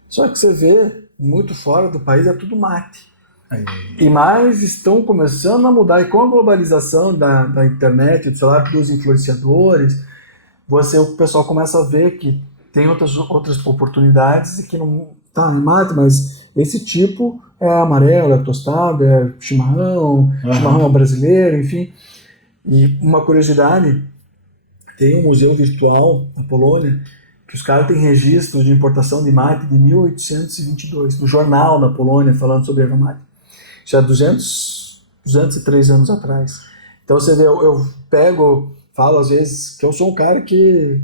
Só que você vê, muito fora do país, é tudo mate. E mais estão começando a mudar. E com a globalização da internet, sei lá, dos influenciadores, o pessoal começa a ver que tem outras oportunidades e que não tá em mate, mas esse tipo é amarelo, é tostado, é chimarrão brasileiro, enfim. E uma curiosidade, tem um museu virtual na Polônia que os caras têm registros de importação de mate de 1822, do jornal da Polônia falando sobre erva mate. Já 203 anos atrás. Então você vê, eu falo às vezes que eu sou um cara que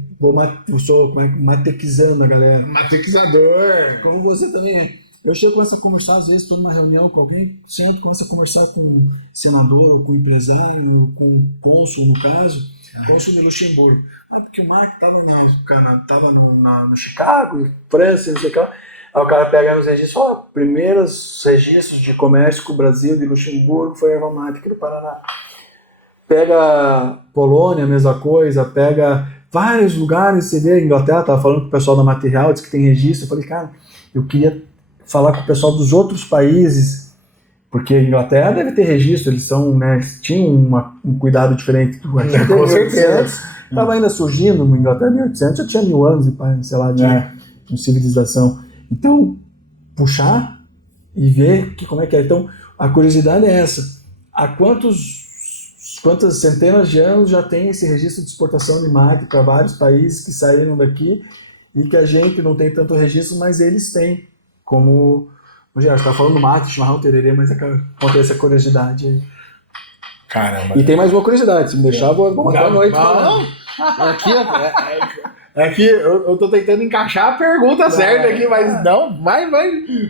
eu sou matequizando a galera. Matequizador. Como você também é. Eu chego, começo a conversar, às vezes estou numa reunião com alguém, sento, começo a conversar com um senador, ou com um empresário, com um cônsul no caso, cônsul de Luxemburgo. Porque o Mark estava no Chicago, França, não sei o que lá. Aí o cara pega nos registros, primeiros registros de comércio com o Brasil, de Luxemburgo, foi a erva mate aqui do Paraná. Pega Polônia, a mesma coisa, pega vários lugares, você vê a Inglaterra, tava falando com o pessoal da Material, disse que tem registro, eu falei, cara, eu queria falar com o pessoal dos outros países, porque a Inglaterra deve ter registro, eles são, né, tinham um cuidado diferente do aqui. Com certeza. Estava ainda surgindo na Inglaterra em 1800, já tinha 1000 anos, sei lá, de civilização. Então, puxar e ver como é que é. Então, a curiosidade é essa. Há quantas centenas de anos já tem esse registro de exportação de mate para vários países que saíram daqui e que a gente não tem tanto registro, mas eles têm. Como o Gerardo está falando mate, chimarrão, tererê, mas acontece essa curiosidade aí. Caramba. E tem mais uma curiosidade, se me deixar, eu vou boa noite. Aqui eu tô tentando encaixar a pergunta certa aqui, mas não, vai.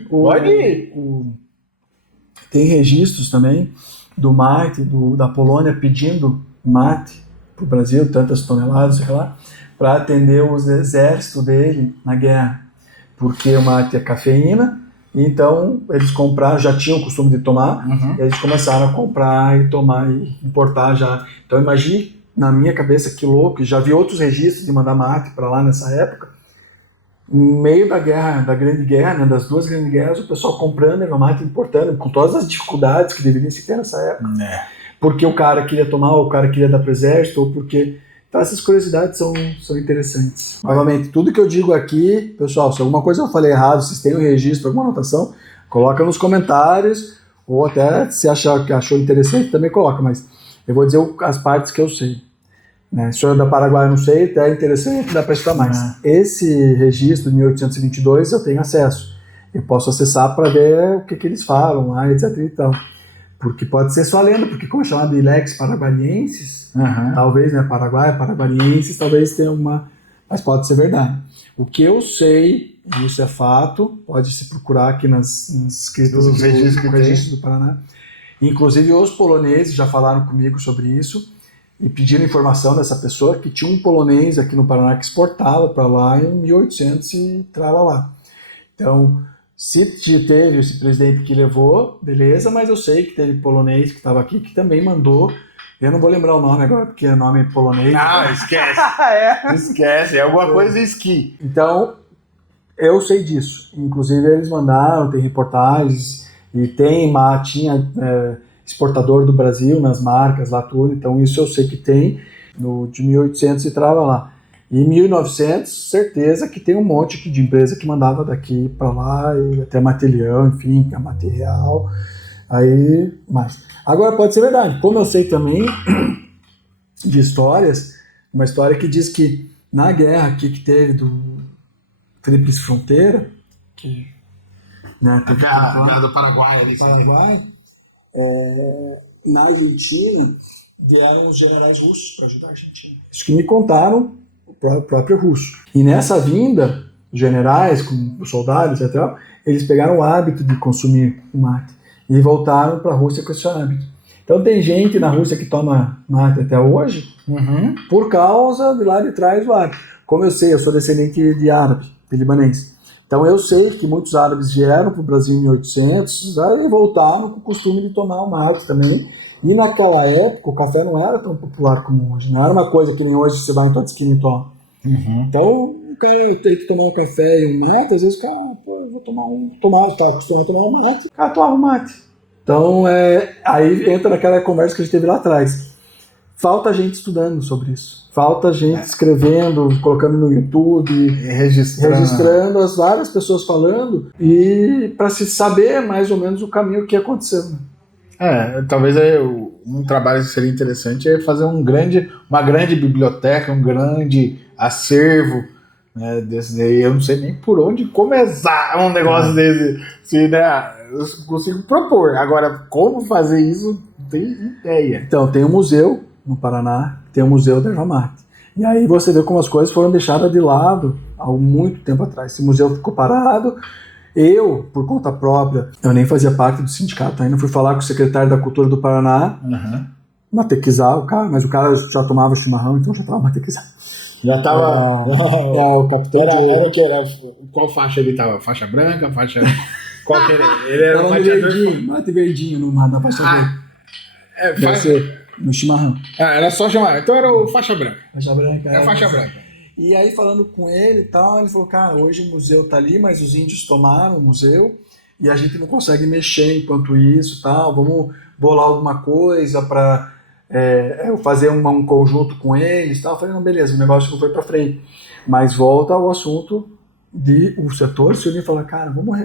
Pode ir. Tem registros também do mate, da Polônia pedindo mate pro Brasil, tantas toneladas, sei lá, para atender os exércitos dele na guerra. Porque o mate é cafeína, então eles já tinham o costume de tomar, e eles começaram a comprar e tomar e importar já. Então imagine, na minha cabeça, que louco, já vi outros registros de mandar mate para lá nessa época, no meio da guerra, da Grande Guerra, né, das duas grandes guerras, o pessoal comprando erva mate, importando, com todas as dificuldades que deveriam se ter nessa época. Porque o cara queria tomar, ou o cara queria dar para o exército, ou porque... Então essas curiosidades são interessantes. Novamente, tudo que eu digo aqui, pessoal, se alguma coisa eu falei errado, se vocês têm um registro, alguma anotação, coloca nos comentários, ou até se achou interessante, também coloca, mas eu vou dizer as partes que eu sei. Né? Se eu da Paraguai eu não sei, até é interessante, dá para estudar mais. Esse registro de 1822 eu tenho acesso. Eu posso acessar para ver o que eles falam lá, etc. e tal. Porque pode ser só lenda, porque como é chamado de Lex Paraguaiensis, talvez, né, Paraguaiensis, talvez tenha uma... Mas pode ser verdade. O que eu sei, e isso é fato, pode se procurar aqui nas escritas do registro do Paraná. Inclusive os poloneses já falaram comigo sobre isso e pediram informação dessa pessoa, que tinha um polonês aqui no Paraná que exportava para lá em 1800 e lá. Então... Se teve esse presidente que levou, beleza, mas eu sei que teve polonês que estava aqui que também mandou. Eu não vou lembrar o nome agora, porque é nome polonês. Esquece. Esquece, é alguma coisa esqui. Então, eu sei disso. Inclusive, eles mandaram, tem reportagens, e tinha exportador do Brasil nas marcas lá, tudo. Então, isso eu sei que tem, de 1800 e trava lá. E em 1900, certeza que tem um monte aqui de empresa que mandava daqui para lá, e até material, enfim, a material, aí, mas... Agora, pode ser verdade, como eu sei também de histórias, uma história que diz que na guerra aqui que teve do Tríplice Fronteira, que... Né, do Paraguai. Ali, Paraguai, na Argentina, vieram os generais russos para ajudar a Argentina. Isso que me contaram, o próprio russo. E nessa vinda, os generais, com os soldados, etc., eles pegaram o hábito de consumir o mate e voltaram para a Rússia com esse hábito. Então tem gente na Rússia que toma mate até hoje por causa de lá de trás do árabe. Como eu sei, eu sou descendente de árabe, de libanês. Então eu sei que muitos árabes vieram para o Brasil em 1800 e voltaram com o costume de tomar o mate também. E naquela época o café não era tão popular como hoje. Não era uma coisa que nem hoje você vai em toda esquina e toma. Então o cara tem que tomar um café e um mate, às vezes o cara, eu vou tá acostumado a tomar um mate, o cara toma um mate. Então aí entra naquela conversa que a gente teve lá atrás. Falta gente estudando sobre isso. Falta gente escrevendo, colocando no YouTube, registrando as várias pessoas falando, e para se saber mais ou menos o caminho que aconteceu. Né? Talvez um trabalho que seria interessante é fazer uma grande biblioteca, um grande acervo, né, desse aí. Eu não sei nem por onde começar um negócio desse. Se, né, eu consigo propor. Agora, como fazer isso, não tenho ideia. Então, tem um museu no Paraná, tem um museu da erva mate. E aí você vê como as coisas foram deixadas de lado há muito tempo atrás. Esse museu ficou parado. Eu, por conta própria, eu nem fazia parte do sindicato ainda, fui falar com o secretário da Cultura do Paraná, matequizar o cara, mas o cara já tomava chimarrão, então já tava matequizado. Já tava... o capitão Era que era... Qual faixa ele tava? Faixa branca? Faixa... Qual que era? Ele era tava um no mateador... verdinho, mate verdinho na faixa verde. Faixa... No chimarrão. Era só chimarrão. Então era o faixa branca. Faixa branca. É a faixa branca. E aí, falando com ele e tal, ele falou, cara, hoje o museu tá ali, mas os índios tomaram o museu e a gente não consegue mexer enquanto isso, tal, vamos bolar alguma coisa para fazer um conjunto com eles, tal. Eu falei, não, beleza, o negócio não foi para frente, mas volta ao assunto de o setor se unir e falar, cara, vamos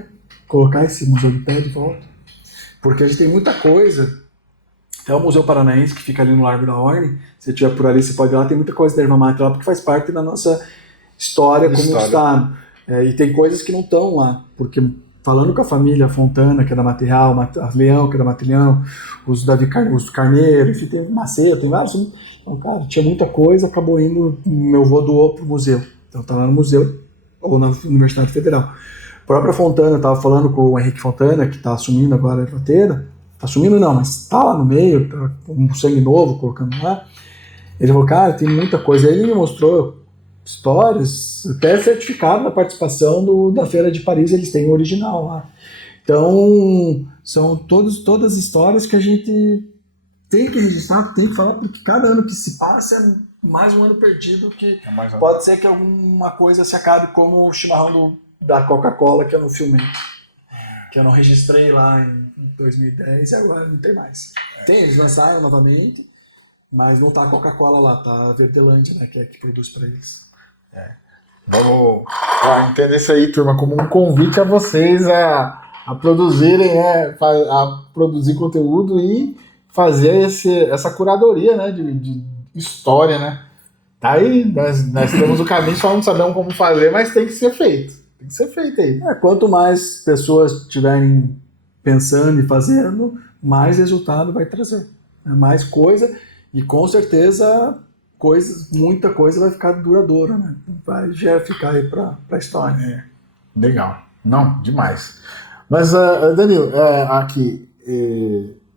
colocar esse museu de pé de volta, porque a gente tem muita coisa. Até o Museu Paranaense, que fica ali no Largo da Ordem, se você estiver por ali, você pode ir lá, tem muita coisa da erva mate lá, porque faz parte da nossa história como Estado. E tem coisas que não estão lá, porque falando com a família Fontana, que é da Material, Leão, que é da Matilhão, os Carneiro, enfim, tem Macedo, tem vários. Então, cara, tinha muita coisa, acabou indo, meu avô doou pro museu. Então tá lá no museu, ou na Universidade Federal. A própria Fontana, eu estava falando com o Henrique Fontana, que está assumindo agora a ervateira. Tá sumindo não, mas tá lá no meio, tá com um sangue novo colocando lá. Ele falou, cara, tem muita coisa. Aí ele me mostrou histórias, até certificado da participação da Feira de Paris, eles têm o original lá. Então, são todas histórias que a gente tem que registrar, tem que falar, porque cada ano que se passa é mais um ano perdido, que pode ser que alguma coisa se acabe, como o chimarrão da Coca-Cola que eu não filmei. Que eu não registrei lá em 2010 e agora não tem mais. Tem, eles lançaram novamente, mas não tá a Coca-Cola lá, tá a Verdelândia, né, que é que produz para eles. Vamos entender isso aí, turma, como um convite a vocês a produzirem, a produzir conteúdo e fazer essa curadoria, né, de história, né. Tá aí, nós temos o caminho, só não sabemos como fazer, mas tem que ser feito. Tem que ser feito aí. Quanto mais pessoas estiverem pensando e fazendo, mais resultado vai trazer. Mais coisa, e com certeza muita coisa vai ficar duradoura, né? Vai já ficar aí para a história. Legal. Não, demais. Mas, Danilo, aqui,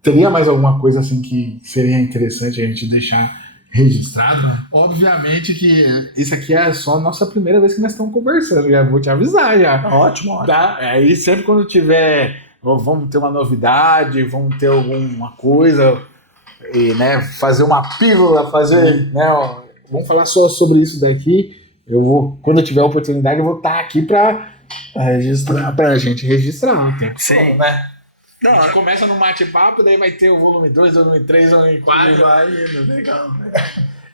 teria mais alguma coisa assim que seria interessante a gente deixar registrado? Obviamente que isso aqui é só a nossa primeira vez que nós estamos conversando, já vou te avisar já. Ótimo. Tá? Aí sempre quando tiver, vamos ter uma novidade, vamos ter alguma coisa, e, né, fazer uma pílula, né, vamos falar só sobre isso daqui. Quando eu tiver a oportunidade, eu vou estar aqui para registrar, pra gente registrar. Sim. Né? Não, a gente começa no bate-papo, daí vai ter o volume 2, volume 3, volume 4. Vai indo, legal.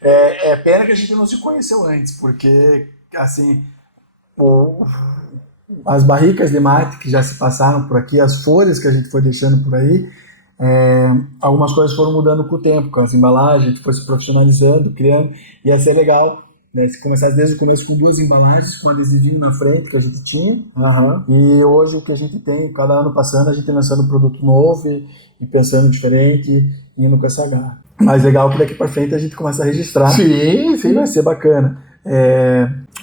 É pena que a gente não se conheceu antes, porque, assim, as barricas de mate que já se passaram por aqui, as folhas que a gente foi deixando por aí, algumas coisas foram mudando com o tempo, com as embalagens, a gente foi se profissionalizando, criando, e ia ser legal, né, se começasse desde o começo com 2 embalagens, com adesivinho na frente que a gente tinha, e hoje o que a gente tem, cada ano passando, a gente lançando produto novo e pensando diferente, indo com essa garra. Mas legal que daqui para frente a gente começa a registrar. Sim, vai ser bacana.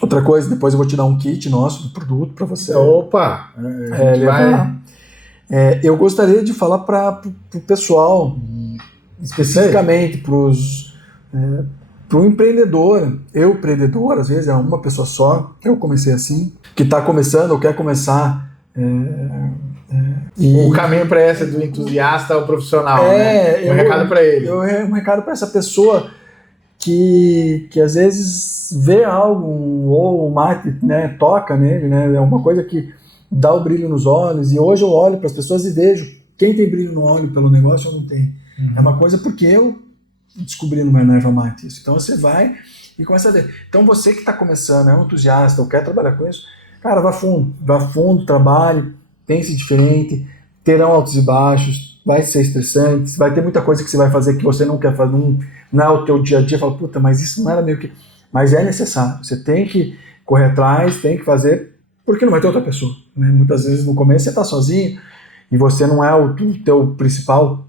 Outra coisa, depois eu vou te dar um kit nosso do produto para você. Opa! Levar. Eu gostaria de falar para o pessoal, especificamente para o empreendedor. Empreendedor, às vezes é uma pessoa só, eu comecei assim, que está começando ou quer começar. O caminho para essa do entusiasta ao profissional, né? Um recado para ele. Um recado para essa pessoa que às vezes vê algo, ou o mate, né, toca nele, né, é uma coisa que dá o brilho nos olhos, e hoje eu olho para as pessoas e vejo quem tem brilho no olho pelo negócio ou não tem. É uma coisa porque eu descobri no meu erva mate isso. Então você vai e começa a ver. Então você que está começando, é um entusiasta ou quer trabalhar com isso, cara, vá fundo, trabalhe, pense diferente, terão altos e baixos, vai ser estressante, vai ter muita coisa que você vai fazer que você não quer fazer, não é o teu dia a dia, fala, puta, mas isso não era meio que... Mas é necessário, você tem que correr atrás, tem que fazer, porque não vai ter outra pessoa, né? Muitas vezes no começo você está sozinho e você não é o teu principal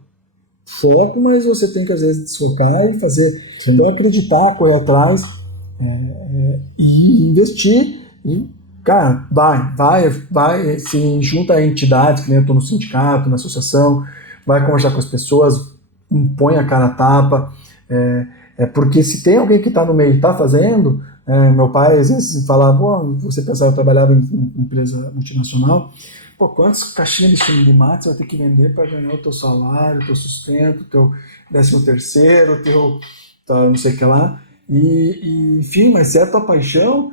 foco, mas você tem que às vezes desfocar e fazer. Sim. Então acreditar, correr atrás e investir e, cara, vai, se junta a entidades, que nem eu estou no sindicato, na associação, vai conversar com as pessoas, põe a cara a tapa, porque se tem alguém que está no meio e está fazendo, meu pai às vezes falava, você pensava, eu trabalhava em empresa multinacional, quantas caixinhas de chumbo de mate você vai ter que vender para ganhar o teu salário, o teu sustento, o teu 13º, o teu não sei o que lá, enfim, mas se é a tua paixão,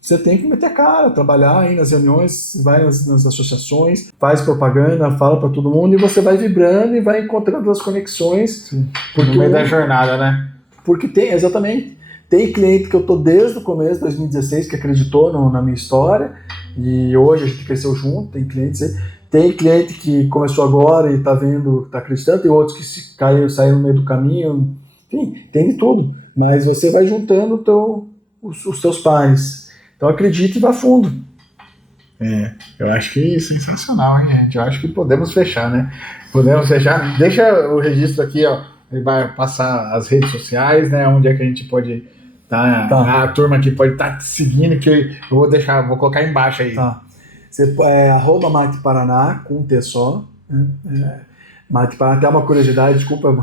você tem que meter a cara, trabalhar aí nas reuniões, vai nas associações, faz propaganda, fala para todo mundo e você vai vibrando e vai encontrando as conexões. No meio da jornada, né? Porque exatamente, tem cliente que eu tô desde o começo, 2016, que acreditou na minha história e hoje a gente cresceu junto, tem clientes aí. Tem cliente que começou agora e tá vendo, tá acreditando, tem outros que saíram no meio do caminho, enfim, tem de tudo. Mas você vai juntando os teus pares. Então acredite e vá fundo. Eu acho que é sensacional, hein, gente? Eu acho que podemos fechar, né? Podemos fechar. Deixa o registro aqui, ó. Ele vai passar as redes sociais, né? Onde é que a gente pode tá. A turma aqui pode estar te seguindo, que eu vou colocar embaixo aí. Tá. @Mate Paraná, com um T só. Mate Paraná, até uma curiosidade, desculpa,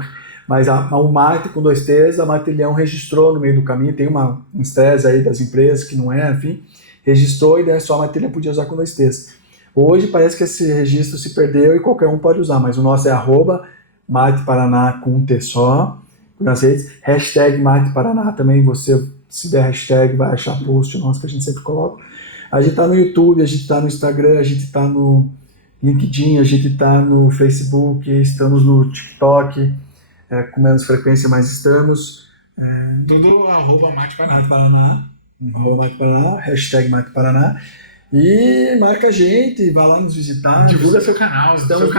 mas o Mate com 2 T's, a Matilhão registrou no meio do caminho, tem um estresse aí das empresas que não enfim, registrou e daí só a Matilhão podia usar com 2 T's. Hoje parece que esse registro se perdeu e qualquer um pode usar, mas o nosso é @Mate Paraná com um T só, nas redes, #Mate Paraná também, você se der hashtag vai achar post nosso que a gente sempre coloca. A gente tá no YouTube, a gente tá no Instagram, a gente tá no LinkedIn, a gente tá no Facebook, estamos no TikTok, com menos frequência, mas estamos. Tudo @Mate Paraná. Mate Paraná, @Mate Paraná, #Mate Paraná. E marca a gente, vai lá nos visitar. Divulga seu canal, estamos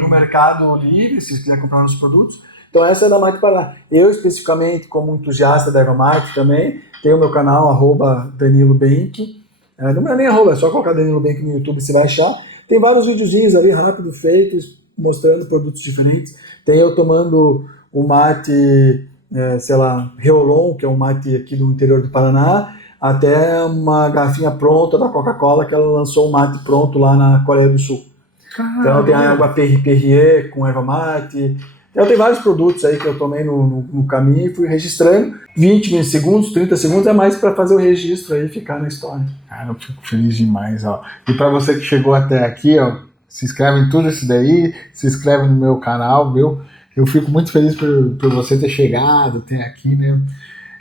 no Mercado Livre, se quiser comprar nossos produtos. Então essa é da Mate Paraná. Eu especificamente, como entusiasta da erva mate também, tenho o meu canal, @Danilo Benck. Não é nem é só colocar Danilo Benck no YouTube, você vai achar. Tem vários videozinhos ali rápido feitos, mostrando produtos diferentes. Tem eu tomando o mate, Reolon, que é um mate aqui do interior do Paraná, até uma garrafinha pronta da Coca-Cola, que ela lançou um mate pronto lá na Coreia do Sul. Caramba. Então tem a água Perrier com erva mate. Eu tenho vários produtos aí que eu tomei no caminho e fui registrando. 20 segundos, 30 segundos é mais para fazer o registro aí e ficar na história. Cara, eu fico feliz demais, ó. E para você que chegou até aqui, ó, se inscreve em tudo isso daí, se inscreve no meu canal, viu? Eu fico muito feliz por você ter chegado até aqui, né?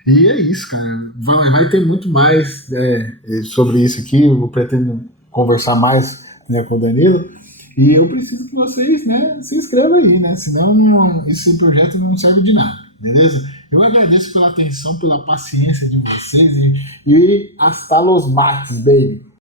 E é isso, cara. Vai ter muito mais sobre isso aqui. Eu pretendo conversar mais, né, com o Danilo. E eu preciso que vocês, né, se inscrevam aí, né? Senão esse projeto não serve de nada, beleza? Eu agradeço pela atenção, pela paciência de vocês e hasta los mates, baby!